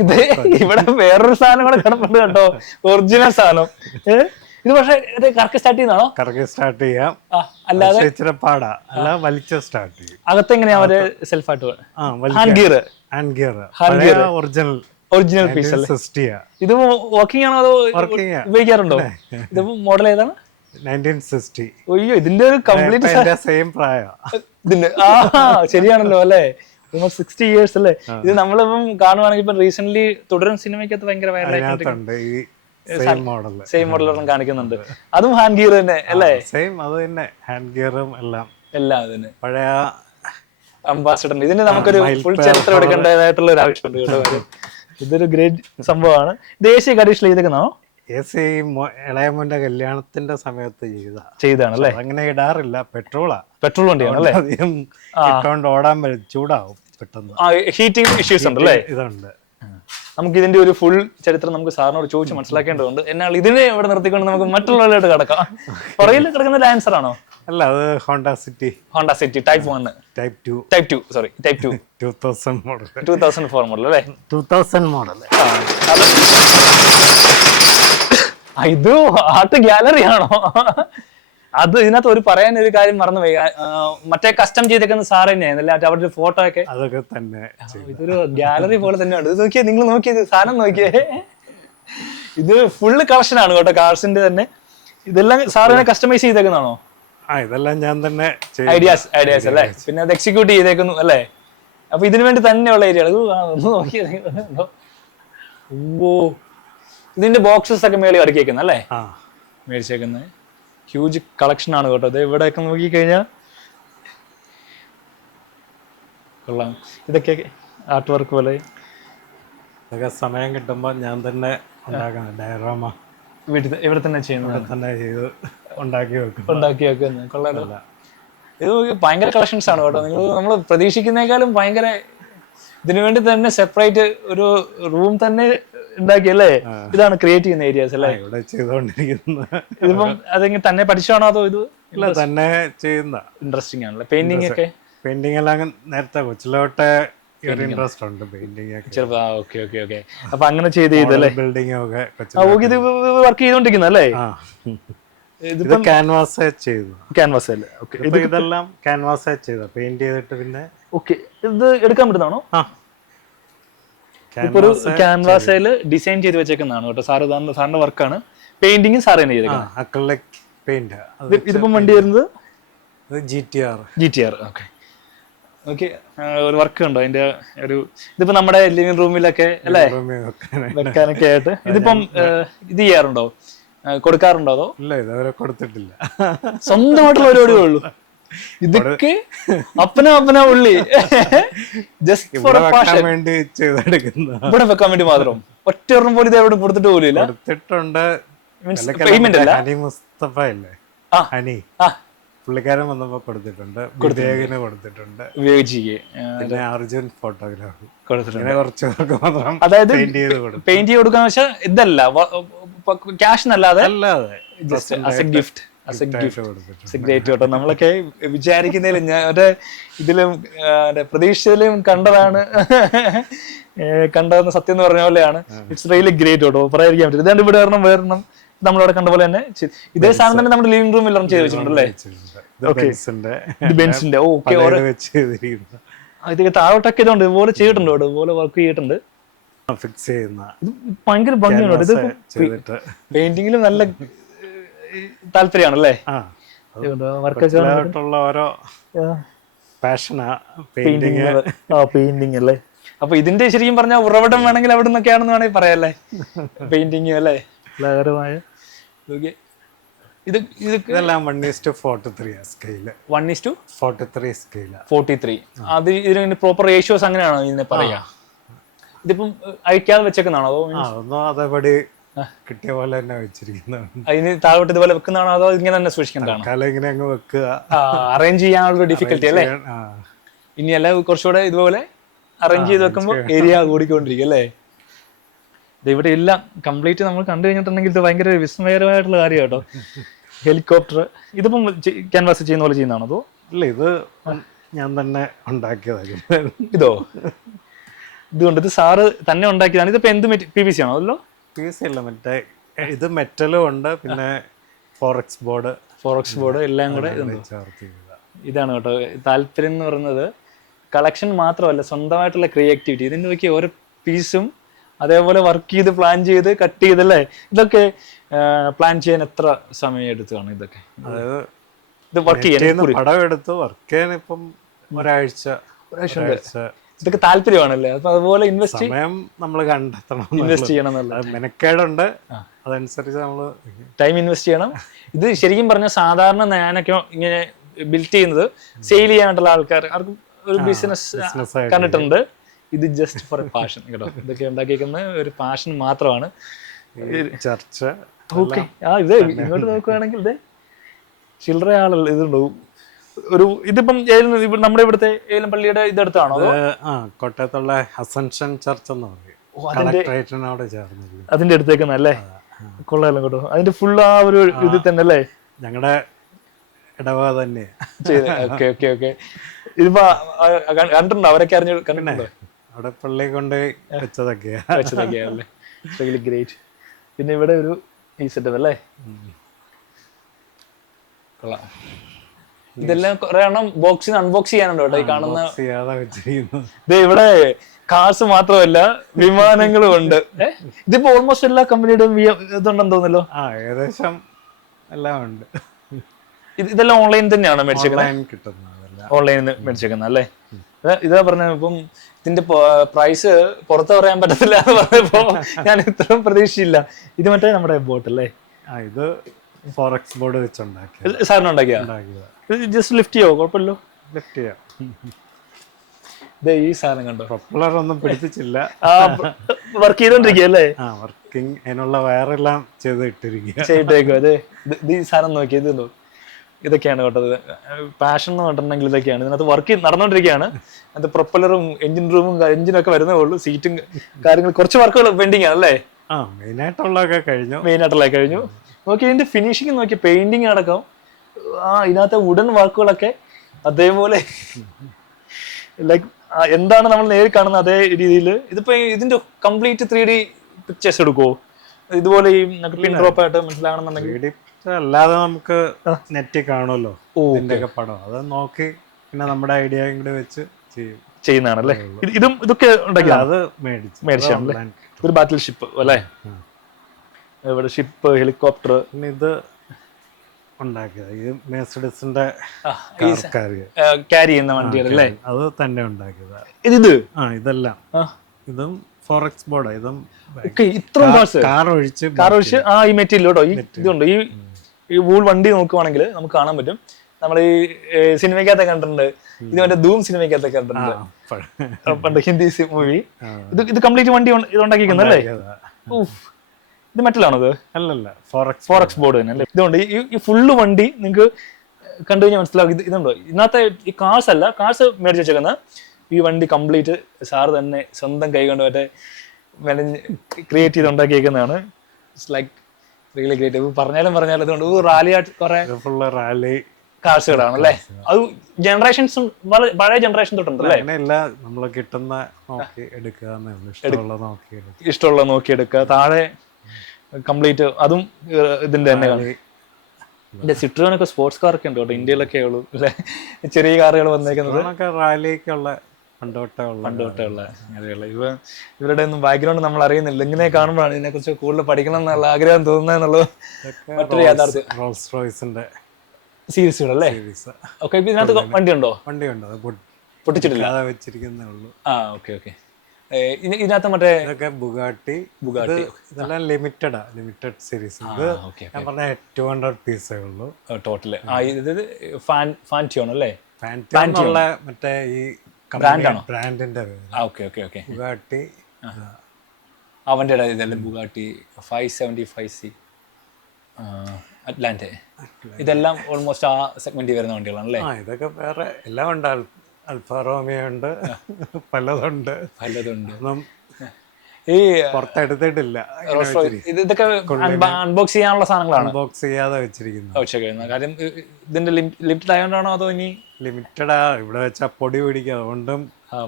ഇത് ഇവിടെ വേറൊരു സാധനം കൂടെ കിടപ്പുണ്ട് കേട്ടോ, ഒറിജിനൽ സാധനം. ഇത് പക്ഷെ കറക്റ്റ് സ്റ്റാർട്ട് ചെയ്യുന്നതാണോ? കറക്റ്റ് സ്റ്റാർട്ട് ചെയ്യാം, അല്ലാതെ ഇച്ചിരി പാടാ, അല്ല വലിച്ച സ്റ്റാർട്ട് ചെയ്യും. അകത്തെങ്ങനെയാ അവര് സെൽഫായിട്ട് ഹാൻഡ് ഗിയർ ഒറിജിനൽ പീസ് അല്ലേ? ഇത് വർക്കിംഗ് ആണോ അതോ ഉപയോഗിക്കാറുണ്ടോ? ഇത് മോഡൽ ഏതാണ്? 1960. അയ്യോ, ഇതിന്റെ ഒരു കംപ്ലീറ്റ് സെയിം പ്രായം ഇതിന്റെ. ശരിയാണല്ലോ അല്ലേ, 60 years അല്ലേ? ഇത് നമ്മളിപ്പം കാണുവാണെങ്കിൽ ഇപ്പൊ റീസെന്റ് തുടരും സിനിമയ്ക്കകത്ത് ഭയങ്കര അതിനകത്തുണ്ട് ഈ സെയിം മോഡൽ ഒരെണ്ണം കാണിക്കുന്നുണ്ട്. അതും ഹാൻഡ് ഗിയർ തന്നെ അല്ലേ? സെയിം അത് തന്നെ, ഹാൻഡ് ഗിയറും എല്ലാം അതിന് പഴയ അംബാസിഡർ. ഇതിന് നമുക്കൊരു ഫുൾ ചരിത്രം എടുക്കേണ്ടതായിട്ടുള്ള ഒരു ആവശ്യമുണ്ട് കേട്ടോ. ഇതൊരു ഗ്രേറ്റ് സംഭവമാണ്. ദേശീയ കണ്ടീഷനിൽ ചെയ്തേക്കുന്നതാണോ? ഇളയമോന്റെ കല്യാണത്തിന്റെ സമയത്ത് ചെയ്താണല്ലേ? അങ്ങനെ ഇടാറില്ല, പെട്രോൾ വണ്ടിയാണ് അല്ലേ? അധികം ഇട്ടോണ്ട് ഓടാൻ പറ്റും, ചൂടാവും പെട്ടെന്ന്, ഹീറ്റിംഗ് ഇഷ്യൂസ് ഉണ്ട് അല്ലേ? ഇതുണ്ട്. നമുക്ക് ഇതിന്റെ ഒരു ഫുൾ ചരിത്രം നമുക്ക് സാറിനോട് ചോദിച്ച് മനസ്സിലാക്കേണ്ടതുണ്ട്. എന്നാൽ ഇതിനെ ഇവിടെ നിർത്തിക്കൊണ്ട് നമുക്ക് മറ്റുള്ളവരിലോട്ട് കിടക്കാം. പുറകിൽ കിടക്കുന്ന ലാൻസർ ആണോ? അല്ല, അത് Honda city type 1, type 2 sorry, type 2 2000 model, 2004 model അല്ലേ? 2000 മോഡൽ. ഇത് ആർട്ട് ഗാലറി ആണോ? അത് ഇതിനകത്ത് ഒരു പറയാൻ ഒരു കാര്യം മറന്നുപോയി. മറ്റേ കസ്റ്റം ചെയ്തേക്കുന്ന സാർ തന്നെയായിരുന്നല്ലേ അവരുടെ ഫോട്ടോ ഒക്കെ? അതൊക്കെ തന്നെ. ഇതൊരു ഗാലറി പോലെ തന്നെയാണ്. ഇത് നോക്കിയേ, നിങ്ങൾ നോക്കിയത് സാധനം നോക്കിയേ, ഇത് ഫുള്ള് കളക്ഷൻ ആണ് കേട്ടോ, കാർസിന്റെ തന്നെ. ഇതെല്ലാം സാറിനെ കസ്റ്റമൈസ് ചെയ്തേക്കുന്നതാണോ? ഇതെല്ലാം ഞാൻ തന്നെ ഐഡിയാസ് അല്ലേ? പിന്നെ അത് എക്സിക്യൂട്ട് ചെയ്തേക്കുന്നു അല്ലേ? അപ്പൊ ഇതിനു വേണ്ടി തന്നെയുള്ള ഏരിയ. ഒന്ന് നോക്കിയത്. ഓ, ഇതിന്റെ ബോക്സസ് ഒക്കെ മേളിൽ അടുക്കിയേക്കുന്ന അല്ലേ? മേടിച്ചേക്കുന്നത് ഹ്യൂജ് കളക്ഷൻ ആണ് കേട്ടോ. അത് ഇവിടെയൊക്കെ നോക്കിക്കഴിഞ്ഞാൽ കൊള്ളാം. ഇതൊക്കെ ആർട്ട് വർക്ക് പോലെ. ഇതൊക്കെ സമയം കിട്ടുമ്പോൾ ഞാൻ തന്നെ ഡയറോമ ഇവിടെ തന്നെ ചെയ്യുന്നത്, ഉണ്ടാക്കി വെക്കുന്നത്. കൊള്ളാം. ഇത് ഭയങ്കര കളക്ഷൻസ് ആണ് കേട്ടോ. നമ്മൾ പ്രതീക്ഷിക്കുന്നേക്കാളും ഭയങ്കര. ഇതിനു വേണ്ടി തന്നെ സെപ്പറേറ്റ് ഒരു റൂം തന്നെ ഉണ്ടാക്കിയല്ലേ? ഇതാണ് ക്രിയേറ്റ് ചെയ്യുന്ന ഏരിയാസ് അല്ലേ? ഇവിടെ ചെയ്തോണ്ടിരിക്കുന്നത്. ഇതിപ്പം അതെങ്ങനെ തന്നെ പഠിച്ചാണോ അതോ ഇത് തന്നെ ചെയ്യുന്ന? ഇൻട്രസ്റ്റിംഗ് ആണല്ലേ പെയിന്റിംഗ് ഒക്കെ? പെയിന്റിംഗ് എല്ലാം നേരത്തെ കൊച്ചിലോട്ടെ ഇൻട്രസ്റ്റ് ഉണ്ട് പെയിന്റിംഗ് ഒക്കെ. അപ്പൊ അങ്ങനെ ചെയ്തല്ലേ? ബിൽഡിംഗ് ഒക്കെ ഇത് വർക്ക് ചെയ്തോണ്ടിരിക്കുന്നല്ലേ? ഇത് ക്യാൻവാസ് ചെയ്തു. ക്യാൻവാസ് അല്ലേ? ഇതെല്ലാം ക്യാൻവാസ് ചെയ്ത പെയിന്റ് ചെയ്തിട്ട് പിന്നെ ഇത് എടുക്കാൻ പറ്റുന്നതാണോ? ഇപ്പൊ ഒരു ക്യാൻവാസിൽ ഡിസൈൻ ചെയ്ത് വെച്ചേക്കുന്നതാണ് കേട്ടോ. സാറിന്റെ വർക്കാണ്. പെയിന്റിംഗ് സാറ് തന്നെ ചെയ്തേക്കുന്നത്. Acrylic paint. ഇതിപ്പം വണ്ടി വരുന്നത് GTR. ഓക്കെ. ഒരു വർക്ക് ഉണ്ടോ അതിന്റെ ഒരു? ഇതിപ്പോ നമ്മുടെ ലിവിംഗ് റൂമിലൊക്കെ അല്ലേ വെക്കാനൊക്കെ ആയിട്ട്. ഇതിപ്പം ഇത് ചെയ്യാറുണ്ടോ, കൊടുക്കാറുണ്ടോ അതോ? ഇല്ല, ഇതുവരെ കൊടുത്തിട്ടില്ല. സ്വന്തമായിട്ടുള്ള പരിപാടിയേ ഉള്ളൂ ഇതൊക്കെ? അപ്പന ഉള്ളി ജസ്റ്റ് ഫോർ വേണ്ടി ചെയ്തെടുക്കുന്ന, ഇവിടെ വെക്കാൻ വേണ്ടി മാത്രം. ഒറ്റ ഒരെണ്ണം പോലും ഇത് എവിടെ കൊടുത്തിട്ട് പോലും ഇല്ല. കൊടുത്തിട്ടുണ്ട്. പേയ്മെന്റ് അല്ല? ഹനി മുസ്തഫ ഇല്ലേ, ഹനി പുള്ളിക്കാരൻ വന്നപ്പോ കൊടുത്തിട്ടുണ്ട്. വിവേകിന് കൊടുത്തിട്ടുണ്ട്. പിന്നെ അർജുൻ ഫോട്ടോഗ്രാഫി കൊടുത്തിട്ടുണ്ട്. കുറച്ച് പേർക്ക് മാത്രം. അതായത് പെയിന്റ് ചെയ്ത് കൊടുക്കാന്ന് വെച്ചാൽ ഇതല്ല, ക്യാഷ് അല്ലാതെ just as A gift. Great കേട്ടോ. നമ്മളൊക്കെ വിചാരിക്കുന്നതിലും ഞാൻ ഇതിലും പ്രതീക്ഷയിലും കണ്ടതെന്ന് സത്യം എന്ന് പറഞ്ഞ പോലെയാണ്. ഇറ്റ്സ് റിയലി ഗ്രേറ്റ് കേട്ടോ. പറയാതിരിക്കാൻ പറ്റും. ഇതാണ്ട് ഇവിടെ വേറെണ്ണം നമ്മളിവിടെ കണ്ട പോലെ തന്നെ ഇതേ സാധനം തന്നെ നമ്മുടെ ലിവിംഗ് റൂമിൽ ചെയ്ത് വെച്ചിട്ടുണ്ടല്ലേ? ബെൻസിന്റെ. ഇതൊക്കെ താഴോട്ടൊക്കെ ഇതുണ്ട്, ഇതുപോലെ ചെയ്തിട്ടുണ്ട് കേട്ടോ. ഇതുപോലെ വർക്ക് ചെയ്തിട്ടുണ്ട്. ഫിക്സ് ചെയ്യുന്ന ഭയങ്കര ഭംഗിയാണ്. ഇത് പെയിന്റിങ്ങിലും നല്ല താല്പര്യമാണല്ലേ? പെയിന്റിങ് അല്ലേ? അപ്പൊ ഇതിന്റെ ശരിക്കും പറഞ്ഞാൽ ഉറവിടം വേണമെങ്കിൽ അവിടെ നിന്നൊക്കെയാണെന്ന് വേണമെങ്കിൽ പറയാല്ലേ? പെയിന്റിങ് അല്ലേ? ഇതെല്ലാം 1:43 സ്കെയില്. 1:43 സ്കെയില്. അത് ഇതിന് പ്രോപ്പർ റേഷ്യോസ് അങ്ങനെയാണോ ഇതിനെ പറയാ? ഇതിപ്പം അഴിക്കാതെ വെച്ചേക്കുന്നതാണോ അതോ അതേപടി കിട്ടിയ പോലെ തന്നെ വെച്ചിരിക്കുന്നതാണ്? അതിന് താഴോട്ട് ഇതുപോലെ വെക്കുന്നതാണോ അതോ ഇങ്ങനെ തന്നെ സൂക്ഷിക്കേണ്ടതാണോ? ഇങ്ങനെ അങ്ങ് വെക്കുക. അറേഞ്ച് ചെയ്യാനുള്ള ഡിഫിക്കൽറ്റി അല്ലേ? ഇനി അല്ല കുറച്ചുകൂടെ ഇതുപോലെ അറേഞ്ച് ചെയ്ത് വെക്കുമ്പോൾ ഏരിയ കൂടിക്കൊണ്ടിരിക്കും അല്ലേ? ഇവിടെ എല്ലാം കംപ്ലീറ്റ് നമ്മൾ കണ്ടു കഴിഞ്ഞിട്ടുണ്ടെങ്കിൽ ഇത് ഭയങ്കര വിസ്മയകരമായിട്ടുള്ള കാര്യം കേട്ടോ. ഹെലികോപ്റ്റർ ഇതിപ്പം ക്യാൻവാസ് ചെയ്യുന്ന പോലെ ചെയ്യുന്നതാണോ അതോ? ഇല്ല, ഇത് ഞാൻ തന്നെ ഉണ്ടാക്കിയതായിരുന്നു. ഇതോ? ഇതുകൊണ്ട് ഇത് സാറ് തന്നെ ഉണ്ടാക്കിയതാണ്. ഇതിപ്പോ എന്ത് PVC ആണോ? അതല്ലോ PVC അല്ല, മറ്റേ ഇത് മെറ്റലും ഉണ്ട്, പിന്നെ ഫോറക്സ് ബോർഡ് എല്ലാം കൂടെ ചേർത്ത് ചെയ്തതാ. ഇതാണ് കേട്ടോ താല്പര്യം എന്ന് പറയുന്നത്. കളക്ഷൻ മാത്രമല്ല, സ്വന്തമായിട്ടുള്ള ക്രിയേറ്റിവിറ്റി. ഇതിന് നോക്കി ഓരോ പീസും അതേപോലെ വർക്ക് ചെയ്ത് പ്ലാൻ ചെയ്ത് കട്ട് ചെയ്തല്ലേ. ഇതൊക്കെ പ്ലാൻ ചെയ്യാൻ എത്ര സമയം എടുത്തു കാണും ഇതൊക്കെ? അതായത് ഇത് വർക്ക് ചെയ്യാൻ പടം എടുത്ത് വർക്ക് ചെയ്യാൻ ഇപ്പം ഒരാഴ്ച. ഇതൊക്കെ താല്പര്യമാണല്ലേ, അപ്പൊ അതുപോലെ സമയം നമ്മൾ കണ്ടെത്തണം, ഇൻവെസ്റ്റ് ചെയ്യണം എന്നുള്ളത്. മെനക്കേടുണ്ട്, അതനുസരിച്ച് നമ്മള് ടൈം ഇൻവെസ്റ്റ് ചെയ്യണം. ഇത് ശരിക്കും പറഞ്ഞാൽ സാധാരണ ഞാനൊക്കെ ഇങ്ങനെ ബിൽഡ് ചെയ്യുന്നത് സെയിൽ ചെയ്യാനായിട്ടുള്ള ആൾക്കാർ ആർക്കും ഒരു ബിസിനസ് കണ്ടിട്ടുണ്ട്. ഇത് ജസ്റ്റ് ഫോർ എ പാഷൻ കേട്ടോ. ഇതൊക്കെ ഉണ്ടാക്കിയിരിക്കുന്ന ഒരു പാഷൻ മാത്രമാണ്. ചർച്ച ഓക്കെ. ഇത് ഇങ്ങോട്ട് നോക്കുകയാണെങ്കിൽ ഇത് ചില്ലറ ആളുകൾ ഇതുണ്ടോ ഒരു ഇതിപ്പം നമ്മുടെ ഇവിടുത്തെ ഏലം പള്ളിയുടെ ഇതെടുത്താണോ? കോട്ടയത്തുള്ള അസൻഷൻ ചർച്ച് എന്ന് പറയും, അതിന്റെ അടുത്തേക്കുന്നല്ലേ? കൊള്ളാലോ കേട്ടോ. അതിന്റെ ഫുൾ ആ ഒരു ഇത് തന്നെ അല്ലേ? ഞങ്ങളുടെ ഇടവക തന്നെ. Okay okay okay. ഇതിപ്പോ കണ്ടിട്ടുണ്ടോ? അവരൊക്കെ കണ്ടിട്ടുണ്ടോ? അവിടെ പള്ളി കൊണ്ട് വെച്ചതൊക്കെയല്ലേ. Really great. പിന്നെ ഇവിടെ ഒരു ഈ സെറ്റപ്പ് അല്ലേ? കൊള്ളാം. ഇതെല്ലാം കുറെ എണ്ണം അൺബോക്സ് ചെയ്യാനുണ്ടോ കേട്ടോ ഈ കാണുന്ന. ഇവിടെ കാർസ് മാത്രമല്ല വിമാനങ്ങളും ഉണ്ട്. ഇതിപ്പോ ഓൾമോസ്റ്റ് എല്ലാ കമ്പനിയുടെയും ഇതുണ്ടെന്ന് തോന്നല്ലോ. ഏകദേശം എല്ലാം ഉണ്ട്. ഇതെല്ലാം ഓൺലൈൻ തന്നെയാണോ മേടിച്ചേക്കുന്നത്? ഓൺലൈനിൽ നിന്ന് മേടിച്ചേക്കുന്നത് അല്ലേ? ഇതാ പറഞ്ഞ ഇപ്പം ഇതിന്റെ പ്രൈസ് പുറത്ത് പറയാൻ പറ്റത്തില്ല എന്ന് പറഞ്ഞപ്പോ ഞാൻ ഇത്രയും പ്രതീക്ഷയില്ല. ഇത് മറ്റേ നമ്മുടെ ബോട്ട് അല്ലേ? ഇത് ഫോറക്സ് ബോർഡ് വെച്ചുണ്ടാക്കിയ സാറിന് ഉണ്ടാക്കിയ ജസ്റ്റ് ലിഫ്റ്റ് ചെയ്യോ? കുഴപ്പമില്ലോ, ലിഫ്റ്റ് ചെയ്യാം. ഈ സാധനം കണ്ടോ? പ്രൊപ്പലർ ഒന്നും പിടിപ്പിച്ചില്ല, വർക്ക് ചെയ്തോണ്ടിരിക്കുക അല്ലേ? വർക്കിംഗ് അതിനുള്ള വയറെല്ലാം ചെയ്തിട്ടേക്കും. അതെ, ഈ സാധനം നോക്കി ഇത് ഇതൊക്കെയാണ് കേട്ടത്. പാഷൻ എന്ന് പറഞ്ഞിട്ടുണ്ടെങ്കിൽ ഇതൊക്കെയാണ്. ഇതിനകത്ത് വർക്ക് നടന്നുകൊണ്ടിരിക്കുകയാണ്. അത് പ്രൊപ്പലറും എഞ്ചിൻ റൂമും എഞ്ചിനൊക്കെ വരുന്നേ ഉള്ളൂ. സീറ്റും കാര്യങ്ങൾ കുറച്ച് വർക്കുകൾ പെൻഡിങ് ആണ് അല്ലേ? മെയിനായിട്ടുള്ളതൊക്കെ കഴിഞ്ഞു. നോക്കി ഇതിന്റെ ഫിനിഷിങ് നോക്കി, പെയിന്റിങ് അടക്കം ഇതിനകത്തെ വുഡൻ വർക്കുകളൊക്കെ അതേപോലെ ലൈക്ക് എന്താണ് നമ്മൾ നേരിൽ കാണുന്ന അതേ രീതിയിൽ. ഇതിപ്പോ ഇതിന്റെ കംപ്ലീറ്റ് 3D പിക്ചേഴ്സ് എടുക്കുവോ? ഇതുപോലെ ഈ പിൻ ഡ്രോപ്പ് ആയിട്ട് മനസ്സിലാകണമെന്നുണ്ടെങ്കിൽ അല്ലാതെ നമുക്ക് നെറ്റ് കാണുമല്ലോ ഇതിന്റെയൊക്കെ പടം, അത് നോക്കി പിന്നെ നമ്മുടെ ഐഡിയ കൂടെ വെച്ച് ചെയ്യുന്നതാണല്ലേ? ഇതൊക്കെ ഉണ്ടാക്കിയ അത് മേടിച്ചാണല്ലേ? ഒരു ബാറ്റിൽ ഷിപ്പ് അല്ലേ? ഇവിടെ ഷിപ്പ്, ഹെലികോപ്റ്റർ. പിന്നെ ഇത് ഉണ്ടാക്കിയത് ഈ മെർസിഡസിന്റെ ക്യാരി ചെയ്യുന്ന വണ്ടികളല്ലേ? അത് തന്നെ ഉണ്ടാക്കിയതാ. ഇതെല്ലാം ഇതും ഫോറക്സ് ബോർഡ്. ഇതും കാർ ഒഴിച്ച് ഈ മെറ്റീരിയൽ കേട്ടോ. ഇതുണ്ട് ഈ വൂൾ വണ്ടി നോക്കുവാണെങ്കിൽ നമുക്ക് കാണാൻ പറ്റും. നമ്മൾ ഈ സിനിമയ്ക്കകത്ത് കണ്ടിട്ടുണ്ട്. ഇത് മറ്റേ ധൂം സിനിമയ്ക്കകത്ത് കണ്ടിട്ടുണ്ട്, പണ്ട് ഹിന്ദി മൂവി. ഇത് കംപ്ലീറ്റ് വണ്ടി ഇതുണ്ടാക്കിക്കുന്നല്ലേ? ഇത് മെറ്റലാണത്? അല്ലല്ല, ഫോറക്സ് ബോർഡ് തന്നെ അല്ലേ? ഇതുകൊണ്ട് ഈ ഫുള്ള് വണ്ടി നിങ്ങൾക്ക് കണ്ടു കഴിഞ്ഞാൽ മനസ്സിലാവും. ഇതുണ്ടോ ഇതിനകത്ത് ഈ കാർസ് അല്ല, കാർസ് മേടിച്ച് വെച്ചേക്കുന്ന ഈ വണ്ടി കംപ്ലീറ്റ് സാറ് തന്നെ സ്വന്തം കൈ കൊണ്ട് മറ്റേ ക്രിയേറ്റ് ചെയ്ത് ഉണ്ടാക്കിയേക്കുന്നതാണ്. It's like really great. പറഞ്ഞാലും ഇതുകൊണ്ട് റാലി കുറെ കാർസുകളാണ് അല്ലേ? അത് ജനറേഷൻസും പഴയ ജനറേഷൻ തൊട്ടുണ്ടല്ലേ? നമ്മള് കിട്ടുന്ന ഇഷ്ടമുള്ള നോക്കിയെടുക്കുക. താഴെ കംപ്ലീറ്റ് അതും ഇതിന്റെ തന്നെ കാണും. ഇതിന്റെ സിട്രോനൊക്കെ സ്പോർട്സ് കാറൊക്കെ ഉണ്ട് കേട്ടോ, ഇന്ത്യയിലൊക്കെ ഉള്ളൂ അല്ലെ? ചെറിയ കാറുകൾ വന്നേക്കുന്നത് പണ്ടോട്ടുള്ള ഇവരുടെ ഒന്നും ബാക്ക്ഗ്രൗണ്ട് നമ്മൾ അറിയുന്നില്ല. ഇങ്ങനെ കാണുമ്പോഴാണ് ഇതിനെ കുറിച്ച് കൂടുതൽ പഠിക്കണം എന്നുള്ള ആഗ്രഹം തോന്നുന്നത് എന്നുള്ളത് മറ്റൊരു യാഥാർത്ഥ്യം. സീരീസുകളല്ലേ? ഓക്കെ. ഇതിനകത്ത് വണ്ടിയുണ്ടോ? പൊട്ടിച്ചിട്ടില്ല. Okay okay. ഇതിനകത്ത് മറ്റേ ബുഗാട്ടി ഇതെല്ലാം ലിമിറ്റഡ് സീരീസ്. ഞാൻ പറഞ്ഞ 200 പീസേ ഉള്ളൂ ടോട്ടല്. ഫാൻറ്റിയോൺ അല്ലേ? മറ്റേ ഈ ബ്രാൻഡിന്റെ ബുഗാട്ടി. അവന്റെ ഇതെല്ലാം ബുഗാട്ടി 575C, അറ്റ്ലാന്റ. ഇതെല്ലാം ഓൾമോസ്റ്റ് ആ സെഗ്മെന്റിൽ വരുന്ന വണ്ടികളാണല്ലേ? ഇതൊക്കെ വേറെ എല്ലാം ഉണ്ട്. അൽഫാ റോമിയോ ഉണ്ട്, പലതുണ്ട്. ഈ പുറത്തെടുത്തിട്ടില്ല. ഇതൊക്കെ അൺബോക്സ് ചെയ്യാനുള്ള സാധനങ്ങളാണ്. അൺബോക്സ് ചെയ്യാതെ വെച്ചിരിക്കുന്നത്. കാര്യം ഇതിന്റെ ലിമിറ്റഡ് ആയതുകൊണ്ടാണോ അതോ ഇനി ലിമിറ്റഡാ ഇവിടെ വെച്ചാൽ പൊടി പിടിക്കും, അതുകൊണ്ടും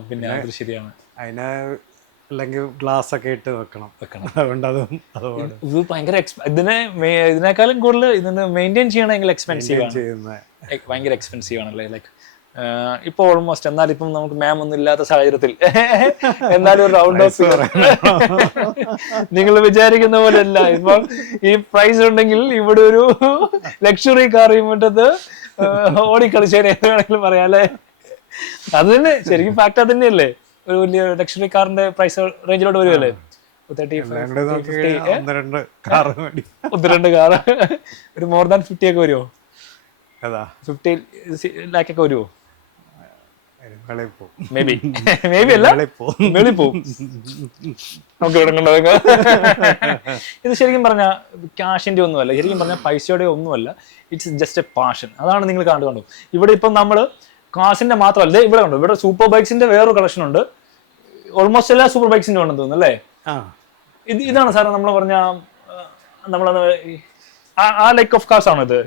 പിന്നെ അത് ശരിയാണ്. അതിന് അല്ലെങ്കിൽ ഗ്ലാസ് ഒക്കെ ഇട്ട് വെക്കണം. അതുകൊണ്ട് അതുകൊണ്ട് ഇത് ഭയങ്കര ഇതിനേക്കാളും കൂടുതൽ ഇതിന് മെയിൻറ്റെയിൻ ചെയ്യണമെങ്കിൽ എക്സ്പെൻസീവ് ആണ്, ഭയങ്കര എക്സ്പെൻസീവ് ആണല്ലേ. ലൈക്ക് ഇപ്പൊ ഓൾമോസ്റ്റ് എന്നാലും ഇപ്പം നമുക്ക് മാം ഒന്നും ഇല്ലാത്ത സാഹചര്യത്തിൽ എന്നാലും ഒരു റൗണ്ട് ഓഫ് നിങ്ങൾ വിചാരിക്കുന്ന പോലെ അല്ല. ഇപ്പം ഈ പ്രൈസ് ഉണ്ടെങ്കിൽ ഇവിടെ ഒരു ലക്ഷറി കാർ ഈ മുറ്റത്ത് ഓടിക്കളിച്ചേനെ എന്ന് വേണമെങ്കിലും പറയാം അല്ലേ. അത് തന്നെ ശരിക്കും ഫാക്ട് അത് തന്നെയല്ലേ. ഒരു വലിയ ലക്ഷറി കാറിന്റെ പ്രൈസ് റേഞ്ചിലോട്ട് വരുമല്ലേ. 1-2 കാർ ഒരു മോർ ദാൻ 50 ഒക്കെ വരുമോ? 50 ലാഖ് ഒക്കെ വരുമോ? മേ ബി അല്ല, വെളി പോവും. നമുക്ക് ഇവിടെ കണ്ടോ. ഇത് ശരിക്കും പറഞ്ഞാൽ ക്യാഷിന്റെ ഒന്നുമല്ല, ശരിക്കും പറഞ്ഞാൽ പൈസയുടെ ഒന്നുമല്ല. It's just A passion. അതാണ് നിങ്ങൾ കണ്ടു. ഇവിടെ ഇപ്പം നമ്മള് കാസിന്റെ മാത്രമല്ല, ഇവിടെ കണ്ടു, ഇവിടെ സൂപ്പർ ബൈക്സിന്റെ വേറൊരു കളക്ഷൻ ഉണ്ട്. ഓൾമോസ്റ്റ് എല്ലാ സൂപ്പർ ബൈക്സിന്റെ ഉണ്ടെന്ന് തോന്നുന്നു അല്ലേ. ഇതാണ് സാറേ നമ്മൾ പറഞ്ഞ നമ്മളത് ആ ലൈക്ക് ഓഫ് കാർസ് ആണോ ഇത്?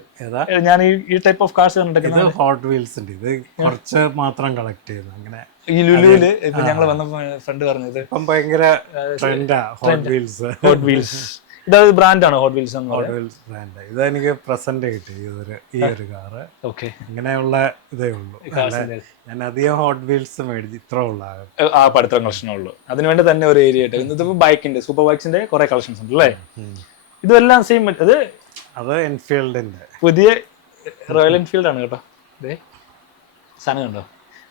ഞാൻ ഈ ടൈപ്പ് ഓഫ് കാർസ് കണ്ടിട്ട് ഹോട്ട് വീൽസിന്റെ ഇത് കുറച്ച് മാത്രം കളക്ട് ചെയ്യുന്നു. അങ്ങനെ ഈ ലുലുവില് ഇപ്പൊ ഞങ്ങൾ വന്നപ്പോ ഫ്രണ്ട് പറഞ്ഞത് ഇപ്പം ഭയങ്കര ട്രെൻഡാ ഹോട്ട് വീൽസ്. ഇത് ബ്രാൻഡാണ് ഹോട്ട് വീൽസ് എന്ന് ഹോട്ട് വീൽസ് ബ്രാൻഡ്. ഇത് എനിക്ക് പ്രസന്റ് കിട്ടി ഈ ഒരു കാറ്. ഓക്കെ, ഇങ്ങനെയുള്ള ഇതേ ഉള്ളൂ. ഞാൻ അധികം ഹോട്ട് വീൽസ് മേടിച്ച് ഇത്ര ഉള്ള ആ പഠിത്തം കളക്ഷനേ ഉള്ളൂ. അതിനുവേണ്ടി തന്നെ ഒരു ഏരിയ ആയിട്ട് ഇതിപ്പോ ബൈക്കിന്റെ സൂപ്പർ ബൈക്സിന്റെ കുറെ കളക്ഷൻസ് ഉണ്ട് അല്ലേ. ഇതെല്ലാം സെയിം. അത് എൻഫീൽഡിന്റെ പുതിയ റോയൽ എൻഫീൽഡ് ആണ് കേട്ടോ. ഇതേ സാധനം കണ്ടോ,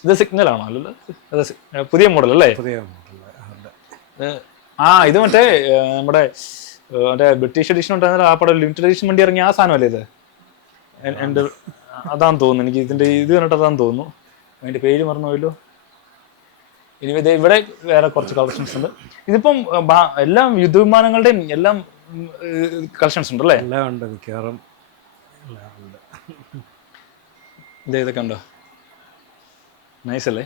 ഇത് സിഗ്നൽ ആണോ? അല്ലല്ലോ, അത് പുതിയ മോഡൽ അല്ലേ. പുതിയ മോഡൽ. ഇത് മറ്റേ നമ്മുടെ മറ്റേ ബ്രിട്ടീഷ് എഡിഷൻ ഉണ്ടായിരുന്ന ആ പടം ലിമിറ്റഡ് എഡിഷൻ വണ്ടി ഇറങ്ങിയ ആ സാധനം അല്ലേ ഇത്? എൻ്റെ അതാന്ന് തോന്നുന്നു, എനിക്ക് ഇതിന്റെ ഇത് കണ്ടിട്ട് അതാന്ന് തോന്നുന്നു. അതിന്റെ പേര് മറന്നുപോയല്ലോ. ഇനി ഇവിടെ വേറെ കുറച്ച് കളക്ഷൻസ് ഉണ്ട്. ഇതിപ്പം എല്ലാം യുദ്ധവിമാനങ്ങളുടെയും എല്ലാം കളക്ഷൻസ് ഉണ്ടല്ലേ. എല്ലാം ഉണ്ട്, മിക്കവാറും എല്ലാം ഉണ്ട്. ഇതൊക്കെ ഉണ്ടോ? നൈസ് അല്ലേ.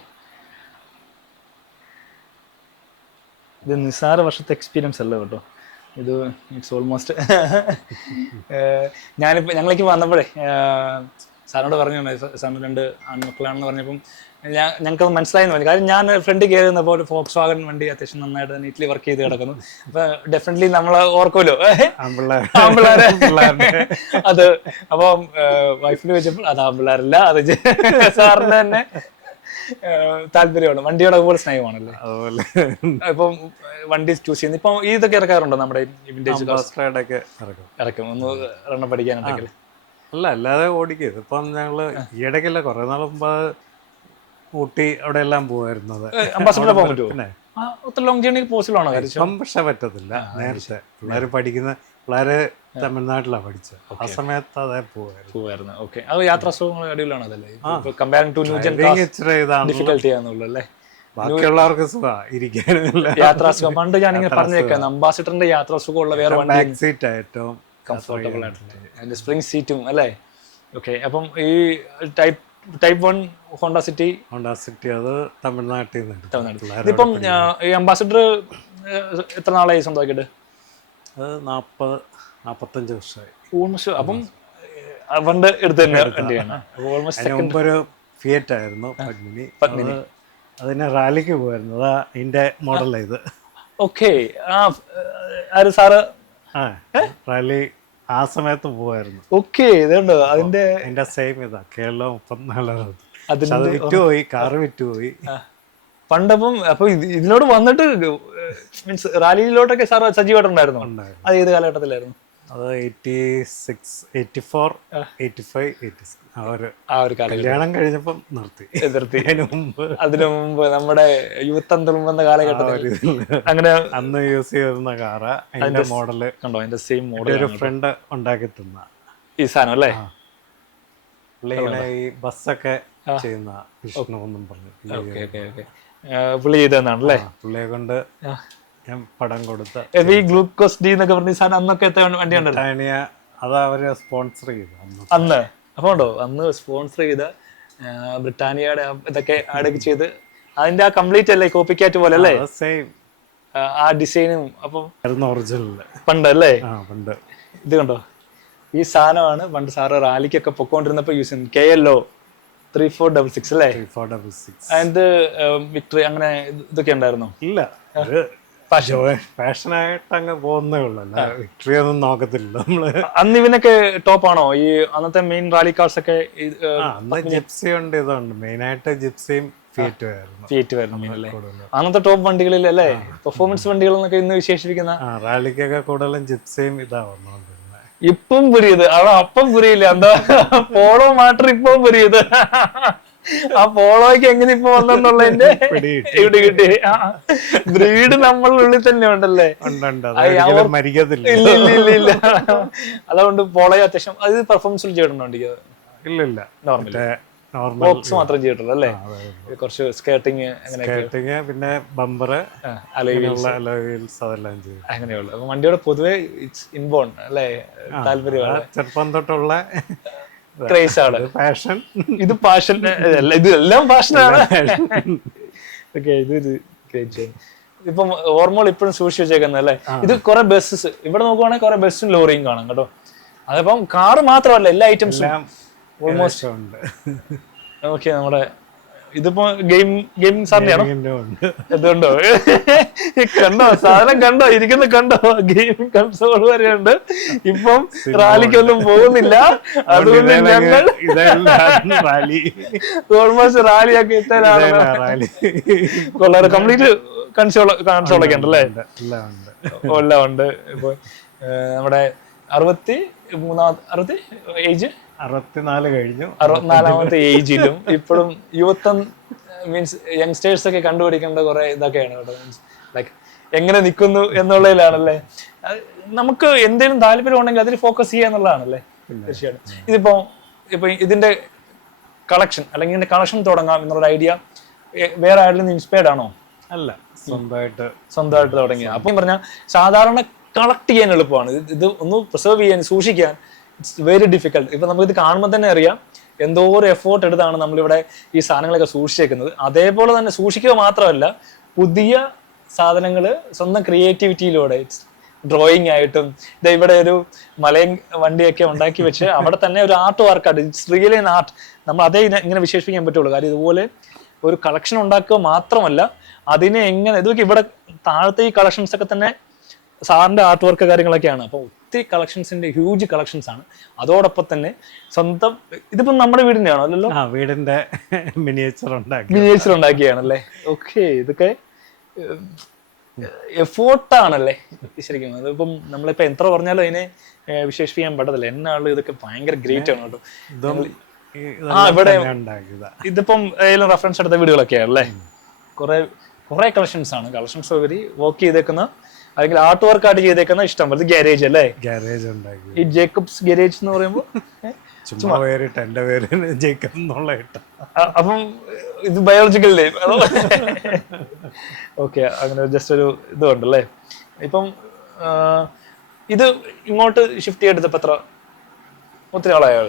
ഇത് നിസ്സാര വർഷത്തെ എക്സ്പീരിയൻസ് അല്ല കേട്ടോ. ഇത് ഇറ്റ്സ് ഓൾമോസ്റ്റ് ഞങ്ങളേക്ക് വന്നപ്പോഴേ സാറിനോട് പറഞ്ഞു, സാറിന് 2 ആൺമക്കളാണെന്ന് പറഞ്ഞപ്പം ഞങ്ങൾക്ക് മനസ്സിലായെന്ന് പറഞ്ഞു. കാര്യം ഞാൻ ഫ്രണ്ട് കയറി നിന്നപ്പോൾ ഒരു ഫോക്സ് വാഗൺ വണ്ടി അത്യാവശ്യം നന്നായിട്ട് തന്നെ ഇറ്റലി വർക്ക് ചെയ്ത് കിടക്കുന്നു. അപ്പൊ ഡെഫിനറ്റ്ലി നമ്മൾ ഓർക്കുമല്ലോ ആമ്പിള്ളേരെ. അത് അപ്പം വൈഫിന് വെച്ചപ്പോൾ അത് ആമ്പിള്ളേരല്ല, അത് സാറിന് തന്നെ താല്പര്യമാണ്, വണ്ടിയോടെ പോലെ സ്നേഹമാണല്ലേ. ഇപ്പം വണ്ടി ചൂസ് ചെയ്യുന്നത് ഇപ്പൊ ഇതൊക്കെ ഇറക്കാറുണ്ടോ? നമ്മുടെ ഇറക്കും ഒന്ന് റണ്ണം പഠിക്കാനുണ്ടെങ്കിൽ. അല്ല, അല്ലാതെ ഓടിക്കരുത്. ഇപ്പം ഞങ്ങള് ഈയിടയ്ക്കല്ല, കുറെ നാൾ മുമ്പ് ഊട്ടി അവിടെ എല്ലാം പോവായിരുന്നത്. അംബാസഡറിൽ പോകാൻ പറ്റുമോ? പിന്നെ ഒത്തിരി ലോങ് ജേർണി പോസിബിൾ ആണോ? ഇപ്പം പക്ഷെ പറ്റത്തില്ല. നേരത്തെ പിള്ളേര് പഠിക്കുന്ന പിള്ളേര് തമിഴ്നാട്ടിലാണ് പഠിച്ചത്. ആ സമയത്ത് അതേ പോവായിരുന്നു. ഓക്കെ, അത് യാത്രാസുഖങ്ങൾ അടിപൊളിയാണ് അതല്ലേ. Comparing to new gen difficulty ആണെന്നുള്ളൂ അല്ലേ. ബാക്കിയുള്ളവർക്ക് ഇരിക്കാനില്ല യാത്രാസുഖം. പണ്ട് ഞാനിങ്ങനെ പറഞ്ഞേക്കാം, അംബാസിഡറിന്റെ യാത്രാസുഖം ഉള്ള വേറെ ബാക്ക് സീറ്റ് ഏറ്റവും കംഫർട്ടബിൾ ആയിട്ടുണ്ട്, അതിന്റെ സ്പ്രിംഗ് സീറ്റും അല്ലേ. ഓക്കെ, അപ്പം ഈ ടൈപ്പ് 1 ഹോണ്ട സിറ്റി അത് തമിഴ്നാട്ടിൽ നിന്ന്. ഇതിപ്പം ഈ അംബാസിഡർ എത്ര നാളായി സ്വന്തമാക്കിയിട്ട്? അത് 40-45 വർഷമായി ഓൾമോസ്റ്റ്. അപ്പം പണ്ട് എടുത്ത് തന്നെ ഒരു ഫിയറ്റ് ആയിരുന്നു പത്മിനി. അതിന് റാലിക്ക് പോയിരുന്നു. അതാ ഇതിന്റെ മോഡലാ ഇത്. ഓക്കെ, ആര് സാറ് റാലി ആ സമയത്ത് പോവായിരുന്നു. ഓക്കെ, ഇതുണ്ടോ അതിന്റെ സെയിം ഇതാ കേരളം 34. അത് വിറ്റുപോയി, കാറ് വിറ്റുപോയി പണ്ടപ്പം. അപ്പൊ ഇതിനോട് വന്നിട്ട് മീൻസ് റാലിയിലോട്ടൊക്കെ സാർ സജീവമായിട്ടുണ്ടായിരുന്നു. അത് ഏത് കാലഘട്ടത്തിലായിരുന്നു? അത് 86, 84, 85, 86 ആ ഒരു കല്യാണം കഴിഞ്ഞപ്പം നിർത്തി. അതിനു മുമ്പ് നമ്മുടെ യൂത്ത് തുളുമ്പുന്ന കാലഘട്ടത്തിൽ അങ്ങനെ അന്ന് യൂസ് ചെയ്തിരുന്ന കാറാ. അതിന്റെ മോഡല് കണ്ടോ? അതിന്റെ സെയിം മോഡൽ ഒരു ഫ്രണ്ട് ഉണ്ടാക്കി തന്ന ഈ സാധനം അല്ലേ. ഈ ബസ്സൊക്കെ ചെയ്യുന്ന വിഷ്ണു എന്നും പറഞ്ഞു പുള്ളി ചെയ്തതാണല്ലേ. പുള്ളിയെ കൊണ്ട് ഞാൻ പടം കൊടുത്ത ഈ ഗ്ലൂക്കോസ് ഡി എന്നൊക്കെ പറഞ്ഞ സാധനം അന്നൊക്കെ വണ്ടി ഉണ്ടല്ലോ. അത് അവര് സ്പോൺസർ ചെയ്തു അന്ന്. അപ്പൊ ഉണ്ടോ അന്ന് സ്പോൺസർ ചെയ്ത ബ്രിട്ടാനിയയുടെ ഇതൊക്കെ ആഡൊക്കെ ചെയ്ത് അതിന്റെ ആ കംപ്ലീറ്റ് അല്ലേ കോപ്പിക്കാറ്റ് പോലെ അല്ലേ ആ ഡിസൈനും. അപ്പം ഒറിജിനൽ പണ്ടല്ലേ. പണ്ട് ഇത് കണ്ടോ, ഈ സാധനമാണ് പണ്ട് സാറ് റാലിക്കൊക്കെ പൊക്കോണ്ടിരുന്നപ്പോ യൂസ് ചെയ്യുന്നത്. KLO 3466 അല്ലേ? 3466. അത് വിക്ടറി അങ്ങനെ ഇതൊക്കെ ഉണ്ടായിരുന്നോ? ഇല്ല, പാഷനായിട്ട് അങ്ങ് പോകുന്നേ ഉള്ളൂ, അല്ല വിക്ടറി ഒന്നും നോക്കത്തില്ല നമ്മള്. അന്ന് ഇവനൊക്കെ ടോപ്പ് ആണോ ഈ അന്നത്തെ മെയിൻ റാലി കാർസ് ഒക്കെ? അന്ന് ജിപ്സി ഉണ്ട്, ഇതുണ്ട്, മെയിനായിട്ട് ജിപ്സിയും ഫിയറ്റും ആയിരുന്നു. ഫിയറ്റ് വരുന്നല്ലേ അന്നത്തെ ടോപ്പ് വണ്ടികളിൽ അല്ലേ? പെർഫോമൻസ് വണ്ടികൾ എന്നൊക്കെ ഇന്ന് വിശേഷിപ്പിക്കുന്ന റാലിക്കൊക്കെ കൂടുതലും ജിപ്സിയും ഇതാവുന്നു. ഇപ്പം പുരിയത് അവ അപ്പം പുരിയില്ല, എന്താ പോളോ മാറ്റർ ഇപ്പം പുരിയത്. ആ പോളോയ്ക്ക് എങ്ങനെ ഇപ്പൊ വന്നെന്നുള്ളതിന്റെ ഇവിടെ കിട്ടി. ബ്രീഡ് നമ്മളുടെ ഉള്ളിൽ തന്നെ ഉണ്ടല്ലേ? ഇല്ല ഇല്ല ഇല്ല. അതുകൊണ്ട് പോളോയെ അത്യാവശ്യം അത് പെർഫോമൻസിൽ ചെയ്തിട്ടുണ്ടോ വണ്ടിക്ക്? ഇല്ല, ബോക്സ് മാത്രം ചെയ്തിട്ടുള്ളൂ അല്ലേ? കുറച്ച് സ്കേർട്ടിങ് പിന്നെ ബമ്പർ അങ്ങനെയുള്ള വണ്ടിയുടെ പൊതുവെ ഇറ്റ്സ് ഇൻബോൺ അല്ലേ? താല്പര്യമാണ്, ചെറുപ്പം തൊട്ടുള്ള ക്രേസ് ആണ്, പാഷൻ. ഇത് പാഷൻ, ഇതെല്ലാം പാഷനാണ്. ഇപ്പം ഓർമ്മകൾ ഇപ്പോഴും സൂക്ഷിച്ചു വെച്ചേക്കുന്നത് അല്ലേ? ഇത് കുറെ ബസ്സസ് ഇവിടെ നോക്കുവാണെങ്കിൽ കുറെ ബസ്സും ലോറിയും കാണാം കേട്ടോ. അതിപ്പം കാറ് മാത്രമല്ല, എല്ലാ ഐറ്റംസും ഓൾമോസ്റ്റ് ഉണ്ട്. ഓക്കെ, നമ്മുടെ ഇതിപ്പോ ഗെയിമിംഗ് സാറിന്റെയാണോ? എന്തുകൊണ്ടോ കണ്ടോ സാധനം, കണ്ടോ ഇരിക്കുന്ന, കണ്ടോ ഗെയിമിംഗ് കൺസോൾ വരെയുണ്ട്. ഇപ്പം റാലിക്കൊന്നും പോകുന്നില്ല, അതുകൊണ്ട് ഞങ്ങൾ ഓൾമോസ്റ്റ് റാലിയൊക്കെ ഇത്തരാണ്. കൊള്ളാറ് കംപ്ലീറ്റ് കൺസോളൊക്കെ ഉണ്ടല്ലേ? എല്ലാം ഉണ്ട്. ഇപ്പൊ നമ്മുടെ 64 ഏജ് 64 കഴിഞ്ഞു. 64 ഏജിലും ഇപ്പോഴും യുവത്വം മീൻസ് യങ്സ്റ്റേഴ്സ് ഒക്കെ കണ്ടുപിടിക്കേണ്ട കുറെ ഇതൊക്കെയാണ് കേട്ടോ. മീൻസ് ലൈക്ക് എങ്ങനെ നിൽക്കുന്നു എന്നുള്ളതിലാണല്ലേ. നമുക്ക് എന്തെങ്കിലും താല്പര്യം ഉണ്ടെങ്കിൽ അതിൽ ഫോക്കസ് ചെയ്യുക എന്നുള്ളതാണല്ലേ. തീർച്ചയായിട്ടും. ഇപ്പൊ ഇതിന്റെ കളക്ഷൻ അല്ലെങ്കിൽ ഇതിന്റെ കളക്ഷൻ തുടങ്ങാം എന്നുള്ള ഐഡിയ വേറെ ആരെങ്കിലും ഇൻസ്പയർഡ് ആണോ? അല്ല, സ്വന്തമായിട്ട് തുടങ്ങിയ. അപ്പം പറഞ്ഞാൽ സാധാരണ കളക്ട് ചെയ്യാൻ എളുപ്പമാണ്, ഇത് ഒന്ന് പ്രിസർവ് ചെയ്യാൻ, സൂക്ഷിക്കാൻ ഇറ്റ്സ് വെരി ഡിഫിക്കൽട്ട്. ഇപ്പൊ നമുക്ക് ഇത് കാണുമ്പോൾ തന്നെ അറിയാം എന്തോ ഒരു എഫേർട്ട് എടുത്താണ് നമ്മളിവിടെ ഈ സാധനങ്ങളൊക്കെ സൂക്ഷിച്ചേക്കുന്നത്. അതേപോലെ തന്നെ സൂക്ഷിക്കുക മാത്രമല്ല, പുതിയ സാധനങ്ങൾ സ്വന്തം ക്രിയേറ്റിവിറ്റിയിലൂടെ ഡ്രോയിങ് ആയിട്ടും ഇവിടെ ഒരു മലയും വണ്ടിയൊക്കെ ഉണ്ടാക്കി വെച്ച് അവിടെ തന്നെ ഒരു ആർട്ട് വർക്കാണ്. It's really an art. നമ്മൾ അതേ ഇങ്ങനെ വിശേഷിപ്പിക്കാൻ പറ്റുള്ളൂ. കാര്യം ഇതുപോലെ ഒരു കളക്ഷൻ ഉണ്ടാക്കുക മാത്രമല്ല, അതിനെ എങ്ങനെ ഇതൊക്കെ ഇവിടെ താഴത്തെ ഈ കളക്ഷൻസ് ഒക്കെ തന്നെ സാറിന്റെ ആർട്ട് വർക്ക് കാര്യങ്ങളൊക്കെയാണ്. അപ്പൊ ഒത്തിരി കളക്ഷൻസിന്റെ ഹ്യൂജ് കളക്ഷൻസ് ആണ്. അതോടൊപ്പം തന്നെ സ്വന്തം ഇതിപ്പം നമ്മുടെ വീടിന്റെ ആണോ? അല്ലല്ലോ, വീടിന്റെ മിനിയേച്ചർ ഉണ്ടാക്കിയാണല്ലേ. ഓക്കെ, ഇതൊക്കെ എഫോർട്ടാണല്ലേ ശരിക്കും. അതിപ്പം നമ്മളിപ്പോ എത്ര പറഞ്ഞാലും അതിനെ വിശേഷിപ്പിക്കാൻ പറ്റത്തില്ല. എന്നാളും ഇതൊക്കെ ഭയങ്കര ഗ്രേറ്റ് ആണ് കേട്ടോ. ഇവിടെ ഇതിപ്പം ഏതെങ്കിലും റെഫറൻസ് എടുത്ത വീടുകളൊക്കെയാണല്ലേ. കുറെ കളക്ഷൻസ് ആണ്. കളക്ഷൻസ് ഉപരി വർക്ക് ചെയ്തേക്കുന്ന അല്ലെങ്കിൽ ആർട്ട് വർക്ക് ആയിട്ട് ചെയ്തേക്കുന്ന ഇഷ്ടം പോലെ ഗാരേജ് അല്ലേ? ഗാരേജ് ഉണ്ടാക്കി. ഈ ജേക്കബ്സ് ഗാരേജ് എന്ന് പറയുമ്പോൾ അപ്പം ഇത് ബയോളജിക്കൽ നെയിം. ഓക്കെ, അങ്ങനെ ജസ്റ്റ് ഒരു ഇതുണ്ടല്ലേ. ഇപ്പം ഇത് ഇങ്ങോട്ട് ഷിഫ്റ്റ് ചെയ്തെടുത്തപ്പോ എത്ര ഒത്തിരി ആളായോ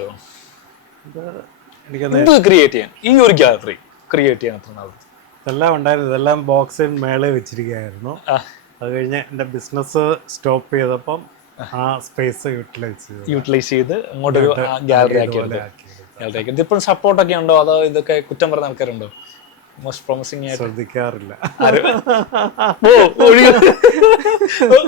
ഇത് ക്രിയേറ്റ് ചെയ്യാൻ? ഈ ഒരു ഗാലറി ക്രിയേറ്റ് ചെയ്യാൻ എത്ര നാൾ? ഇതെല്ലാം ഉണ്ടായിരുന്നു. ഇതെല്ലാം ബോക്സിൽ മേളെ വെച്ചിരിക്കുകയായിരുന്നു. അത് കഴിഞ്ഞ് എൻ്റെ ബിസിനസ് സ്റ്റോപ്പ് ചെയ്തപ്പം ആ സ്പേസ് യൂട്ടിലൈസ് ചെയ്ത് അങ്ങോട്ടൊരു ഗാലറി ആക്കി. ഇതിപ്പോഴും സപ്പോർട്ടൊക്കെ ഉണ്ടോ? അതോ ഇതൊക്കെ കുറ്റം പറഞ്ഞ ആൾക്കാരുണ്ടോ? മോസ്റ്റ് പ്രോമിസിംഗ് ആയിട്ട് ശ്രദ്ധിക്കാറില്ല.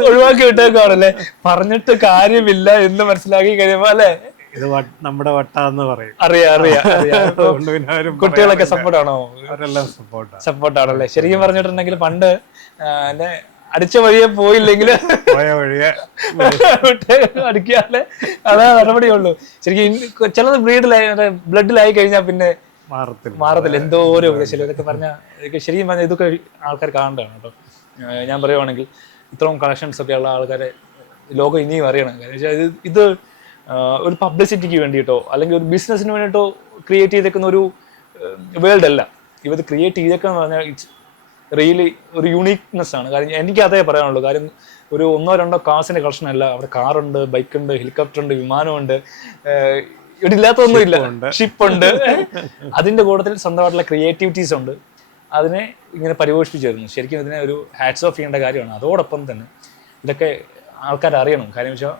ഒഴിവാക്കി വിട്ടേക്കാണല്ലേ. പറഞ്ഞിട്ട് കാര്യമില്ല എന്ന് മനസ്സിലാക്കി കഴിയുമ്പോ അല്ലേ, ഇത് നമ്മുടെ വട്ടാന്ന് പറയും. അറിയാം. കുട്ടികളൊക്കെ സപ്പോർട്ടാണോ? സപ്പോർട്ടാണല്ലേ. ശരിക്കും പറഞ്ഞിട്ടുണ്ടെങ്കിൽ പണ്ട് എന്നെ അടിച്ച വഴിയെ പോയില്ലെങ്കിൽ അടിക്കാതെ അതാ നടപടിയുള്ളൂ. ശരിക്കും ചിലത് ബ്ലഡിലായി കഴിഞ്ഞാൽ പിന്നെ മാറത്തില്ല. എന്തോ ഒരു ചിലതൊക്കെ പറഞ്ഞാൽ ശരിക്കും പറഞ്ഞാൽ ഇതൊക്കെ ആൾക്കാർ കാണേണ്ടതാണ് കേട്ടോ. ഞാൻ പറയുവാണെങ്കിൽ ഇത്രയും കളക്ഷൻസ് ഒക്കെ ഉള്ള ആൾക്കാരെ ലോകം ഇനിയും അറിയണം. കാരണം ഇത് ഒരു പബ്ലിസിറ്റിക്ക് വേണ്ടിയിട്ടോ അല്ലെങ്കിൽ ഒരു ബിസിനസ്സിന് വേണ്ടിയിട്ടോ ക്രിയേറ്റ് ചെയ്തേക്കുന്ന ഒരു വേൾഡ് അല്ല. ഇവത് ക്രിയേറ്റ് ചെയ്തേക്കെന്ന് പറഞ്ഞാൽ ഇറ്റ്സ് റിയലി ഒരു യൂണീക്നെസ് ആണ്. കാര്യം എനിക്ക് അതേ പറയാനുള്ളൂ. കാര്യം ഒരു 1-2 കാർസിന്റെ കളക്ഷൻ അല്ല. അവിടെ കാറുണ്ട്, ബൈക്കുണ്ട്, ഹെലികോപ്റ്റർ ഉണ്ട്, വിമാനമുണ്ട്, ഇവിടെ ഇല്ലാത്തൊന്നുമില്ല, ഷിപ്പുണ്ട്. അതിന്റെ കൂട്ടത്തിൽ സ്വന്തമായിട്ടുള്ള ക്രിയേറ്റിവിറ്റീസ് ഉണ്ട്. അതിനെ ഇങ്ങനെ പരിപോഷിപ്പിച്ചു വരുന്നു. ശരിക്കും ഇതിനെ ഒരു ഹാറ്റ്സ് ഓഫ് ചെയ്യേണ്ട കാര്യമാണ്. അതോടൊപ്പം തന്നെ ഇതൊക്കെ ആൾക്കാർ അറിയണം. കാര്യം വെച്ചാൽ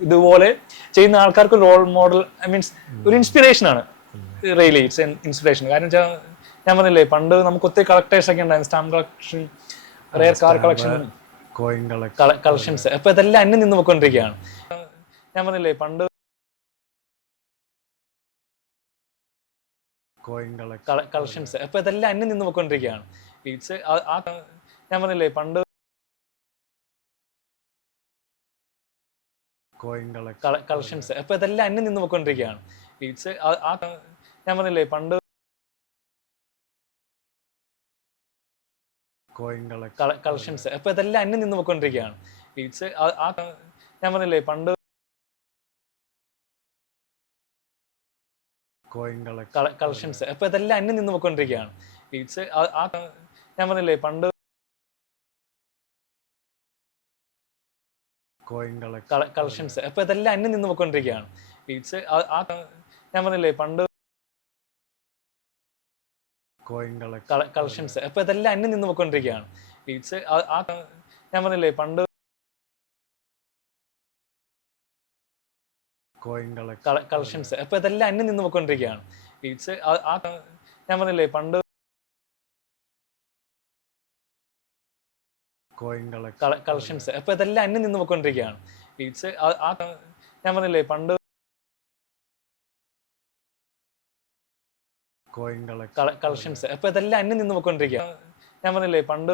ഇതുപോലെ ചെയ്യുന്ന ആൾക്കാർക്ക് റോൾ മോഡൽ, ഐ മീൻസ് ഒരു ഇൻസ്പിറേഷൻ ആണ്. Really it's inspiration. കാരണം വെച്ചാൽ ഞാൻ പറഞ്ഞില്ലേ, പണ്ട് നമുക്ക് ഒത്തിരി കളക്ടേഴ്സ് ഒക്കെ ഉണ്ടായിരുന്നു, stamp collection, rare car collection, coin collection, collections. അപ്പൊ ഇതെല്ലാം അന്യം നിന്ന് പോയിക്കൊണ്ടിരിക്കുകയാണ്. ഞാൻ പറഞ്ഞില്ലേ, പണ്ട് കോയിൻ കളക്ഷൻസ്. അപ്പൊ ഇതെല്ലാം അന്യം നിന്ന് പോയിക്കൊണ്ടിരിക്കുകയാണ്. ഇറ്റ്സ് ഞാൻ പറഞ്ഞില്ലേ, പണ്ട് കോയിൻ കളക്ഷൻസ്. അപ്പൊ ഇതെല്ലാം അന്യം നിന്ന് പോയിക്കൊണ്ടിരിക്കുകയാണ്. ഇറ്റ്സ് ഞാൻ പറഞ്ഞില്ലേ, പണ്ട് കോയിൻ കളക്ഷൻസ്. അപ്പൊ ഇതെല്ലാം അന്യം നിന്ന് പോയിക്കൊണ്ടിരിക്കുകയാണ്. ഇറ്റ്സ് ഞാൻ പറഞ്ഞില്ലേ, പണ്ട് കോയിൻ കളക്ഷൻസ്. അപ്പൊ ഇതെല്ലാം അന്യം നിന്ന് പോയിക്കൊണ്ടിരിക്കുകയാണ്. ഇറ്റ്സ് ഞാൻ പറഞ്ഞില്ലേ, പണ്ട് കോയിൻ കളക്ഷൻസ്. അപ്പൊ ഇതെല്ലാം അന്യം നിന്ന് പോയിക്കൊണ്ടിരിക്കുകയാണ്. ഇറ്റ്സ് ഞാൻ പറഞ്ഞില്ലേ, പണ്ട് കോയിൻ കളക്ഷൻസ്. അപ്പൊ ഇതെല്ലാം അന്യം നിന്ന് പോയിക്കൊണ്ടിരിക്കുകയാണ്. ഇറ്റ്സ് ഞാൻ പറഞ്ഞില്ലേ, പണ്ട് കോയിൻ കളക്ഷൻസ്. അപ്പൊ ഇതെല്ലാം അന്യം നിന്ന് പോയിക്കൊണ്ടിരിക്കുകയാണ്. ഇറ്റ്സ് ഞാൻ പറഞ്ഞില്ലേ, പണ്ട് കോയിൻ കളക്ഷൻസ്. അപ്പൊ ഇതെല്ലാം അന്യം നിന്ന് പോയിക്കൊണ്ടിരിക്കുകയാണ്. ഇറ്റ്സ് ഞാൻ പറഞ്ഞില്ലേ, പണ്ട് കോയിൻ കളക്ഷൻസ്. അപ്പൊ ഇതെല്ലാം അന്യം നിന്ന് പോയിക്കൊണ്ടിരിക്കുകയാണ്. ഞാൻ പറഞ്ഞില്ലേ, പണ്ട്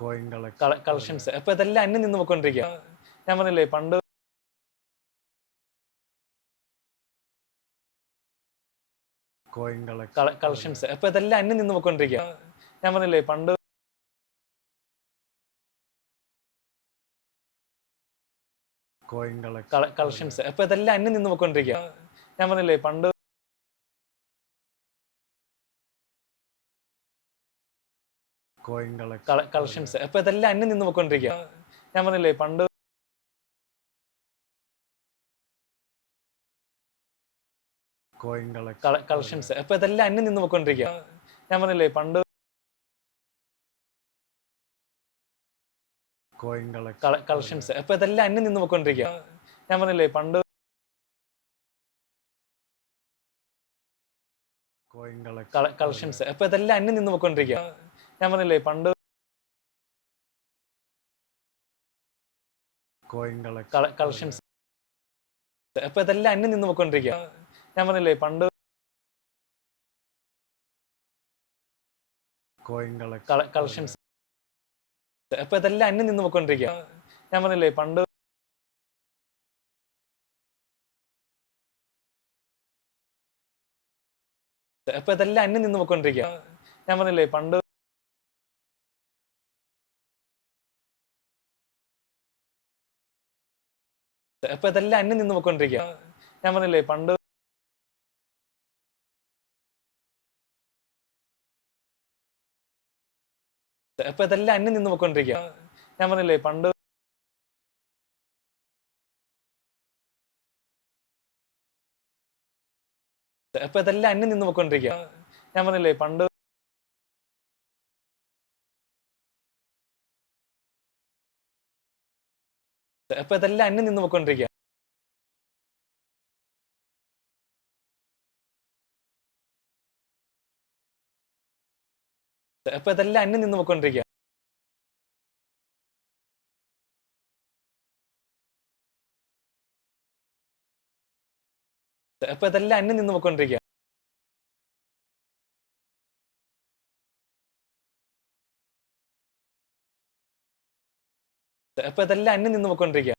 കോയിൻ കളക്ഷൻസ്. അപ്പൊ ഇതെല്ലാം അന്യം നിന്ന് പോയിക്കൊണ്ടിരിക്കുകയാണ്. ഞാൻ പറഞ്ഞില്ലേ, പണ്ട് കോയിൻ കളക്ഷൻസ്. അപ്പൊ ഇതെല്ലാം അന്യം നിന്ന് പോയിക്കൊണ്ടിരിക്കുകയാണ്. ഞാൻ പറഞ്ഞില്ലേ, പണ്ട് കോയിൻ കളക്ഷൻസ്. അപ്പൊ ഇതെല്ലാം അന്യം നിന്ന് പോയിക്കൊണ്ടിരിക്കുകയാണ്. ഞാൻ പറഞ്ഞില്ലേ, പണ്ട് കോയിൻ കളക്ഷൻസ്. അപ്പൊ ഇതെല്ലാം അന്യം നിന്ന് പോയിക്കൊണ്ടിരിക്കുകയാണ്. ഞാൻ പറഞ്ഞില്ലേ, പണ്ട് കോയിൻ കളക്ഷൻസ്. അപ്പൊ ഇതെല്ലാം അന്യം നിന്ന് പോയിക്കൊണ്ടിരിക്കുകയാണ്. ഞാൻ പറഞ്ഞില്ലേ, പണ്ട് കോയിൻ കളക്ഷൻസ്. അപ്പൊ ഇതെല്ലാം അന്യം നിന്ന് പോയിക്കൊണ്ടിരിക്കുകയാണ്. ഞാൻ പറഞ്ഞില്ലേ, പണ്ട് കോയിൻ കളക്ഷൻസ്. അപ്പൊ ഇതെല്ലാം അന്യം നിന്ന് പോയിക്കൊണ്ടിരിക്കുകയാണ്. ഞാൻ പറഞ്ഞില്ലേ, പണ്ട് കോയിൻ കളക്ഷൻസ്. അപ്പൊ ഇതെല്ലാം അന്യം നിന്ന് പോയിക്കൊണ്ടിരിക്കുകയാണ്. ഞാൻ പറഞ്ഞില്ലേ, പണ്ട് കോയിൻ കളക്ഷൻസ്. അപ്പൊ ഇതെല്ലാം അന്യം നിന്ന് പോയിക്കൊണ്ടിരിക്കുകയാണ്. ഞാൻ പറഞ്ഞില്ലേ, പണ്ട് അപ്പൊ ഇതെല്ലാം അന്യം നിന്ന് പോയിക്കൊണ്ടിരിക്കുകയാണ്. ഞാൻ പറഞ്ഞില്ലേ, പണ്ട് അപ്പൊ ഇതെല്ലാം അന്യം നിന്ന് പോയിക്കൊണ്ടിരിക്കുകയാണ്. ഞാൻ പറഞ്ഞില്ലേ, പണ്ട് അപ്പൊ ഇതെല്ലാം അന്യം നിന്ന് പോയിക്കൊണ്ടിരിക്കുകയാണ്. ഞാൻ പറഞ്ഞില്ലേ, പണ്ട് അപ്പൊ ഇതെല്ലാം അന്യം നിന്ന് പോയിക്കൊണ്ടിരിക്കുകയാണ്. ഞാൻ പറഞ്ഞില്ലേ, പണ്ട് അപ്പൊ ഇതെല്ലാം അന്യം നിന്ന് പോയിക്കൊണ്ടിരിക്കുകയാണ്. അപ്പൊ ഇതെല്ലാം അന്യം നിന്ന് പോയിക്കൊണ്ടിരിക്കുകയാണ്. അപ്പൊ ഇതെല്ലാം അന്യം നിന്ന് പോയിക്കൊണ്ടിരിക്കുകയാണ്. അപ്പൊ ഇതെല്ലാം അന്യം നിന്ന് പോയിക്കൊണ്ടിരിക്കുകയാണ്.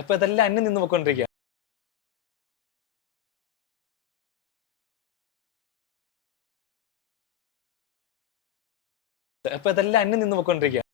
അപ്പൊ ഇതെല്ലാം അന്യം നിന്ന് പോയിക്കൊണ്ടിരിക്കുകയാണ്. അപ്പൊ ഇതെല്ലാം അന്യം നിന്ന് പോയിക്കൊണ്ടിരിക്കുകയാണ്.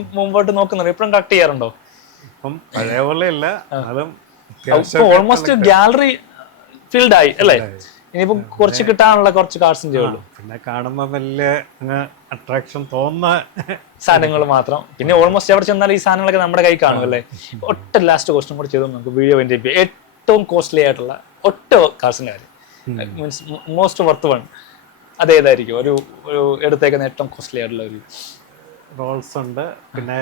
മുമ്പോട്ട് നോക്കുന്നുണ്ടോ? ഇപ്പോഴും കളക്ട് ചെയ്യാറുണ്ടോ? ഇപ്പം പഴയ പോലെ അല്ല, എന്നാലും ഓൾമോസ്റ്റ് ഗാലറി ഫീൽഡ് ആയി അല്ലേ? ഇനിയിപ്പോ കുറച്ച് കിട്ടാനുള്ള കുറച്ച് കാർഡ്സിന്റെ ഉള്ളൂ. പിന്നെ കാണുമ്പോ വലിയ അട്രാക്ഷൻ തോന്നുന്ന സാധനങ്ങൾ മാത്രം. പിന്നെ ഓൾമോസ്റ്റ് എവിടെ ചെന്നാലും ഈ സാധനങ്ങളൊക്കെ നമ്മുടെ കൈ കാണും അല്ലേ? ഒറ്റ ലാസ്റ്റ് ക്വസ്റ്റ്യൻ കൂടെ ചെയ്തു നമുക്ക് വീഡിയോ വേണ്ടി. ഏറ്റവും കോസ്റ്റ്ലി ആയിട്ടുള്ള ഒറ്റ കാർഡ്സിന്റെ കാര്യം, മീൻസ് മോസ്റ്റ് വർത്ത് വൺ, അതേതായിരിക്കും? ഒരു എടുത്തേക്കുന്ന ഏറ്റവും കോസ്റ്റ്ലി ആയിട്ടുള്ള ഒരു റോൾസ് ഉണ്ട്. പിന്നെ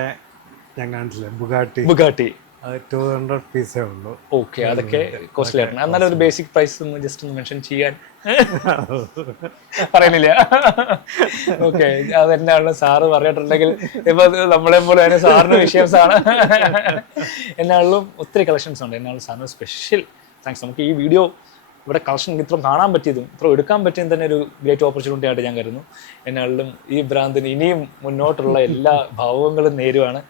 ഞാൻ കാണിച്ചില്ലേ ബുഗാട്ടി, അത് 200 പീസേ ഉള്ളൂ. ഓക്കെ, അതൊക്കെ കോസ്റ്റ്ലി ആയിട്ടുണ്ട്. എന്നാലും ഒരു ബേസിക് പ്രൈസ് ഒന്ന് ജസ്റ്റ് ഒന്ന് മെൻഷൻ ചെയ്യാൻ പറയുന്നില്ല. ഓക്കെ, അതെന്നാണ് സാറ് പറഞ്ഞിട്ടുണ്ടെങ്കിൽ ഇപ്പൊ നമ്മളെ പോലെ തന്നെ സാറിന് വിഷയംസാണ്. എന്നാളും ഒത്തിരി കളക്ഷൻസ് ഉണ്ട്. എന്നാലും സാറിന് സ്പെഷ്യൽ താങ്ക്സ്. നമുക്ക് ഈ വീഡിയോ ഇവിടെ കളക്ഷൻ ഇത്ര കാണാൻ പറ്റിയതും ഇത്ര എടുക്കാൻ പറ്റിയതും തന്നെ ഒരു ഗ്രേറ്റ് ഓപ്പർച്യൂണിറ്റി ആയിട്ട് ഞാൻ കരുതുന്നു. എന്നാലും ഈ ബ്രാൻഡിന് ഇനിയും മുന്നോട്ടുള്ള എല്ലാ ഭാവങ്ങളും നേരുവാണ്.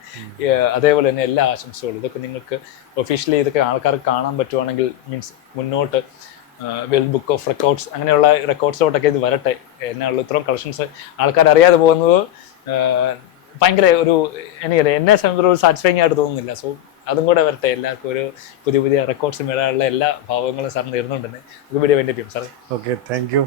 അതേപോലെ തന്നെ എല്ലാ ആശംസകളും. ഇതൊക്കെ നിങ്ങൾക്ക് ഒഫീഷ്യലി ഇതൊക്കെ ആൾക്കാർക്ക് കാണാൻ പറ്റുവാണെങ്കിൽ, മീൻസ് മുന്നോട്ട് വേൾഡ് ബുക്ക് ഓഫ് റെക്കോർഡ്സ് അങ്ങനെയുള്ള റെക്കോർഡ്സിലോട്ടൊക്കെ ഇത് വരട്ടെ. എന്നാലും ഇത്രയും കളക്ഷൻസ് ആൾക്കാർ അറിയാതെ പോകുന്നത് ഭയങ്കര ഒരു എനിക്കറിയാം, എന്നെ സംബന്ധിച്ച് ഒരു സാറ്റിസ്ഫൈങ് ആയിട്ട് തോന്നുന്നില്ല. സോ അതും കൂടെ വരട്ടെ. എല്ലാവർക്കും ഒരു പുതിയ പുതിയ റെക്കോർഡ്സ് നേടാനുള്ള എല്ലാ ഭാവങ്ങളും സാറിന് നേരുന്നുണ്ടെന്ന് നമുക്ക് വീഡിയോ വേണ്ടി സാർ. Okay, thank you.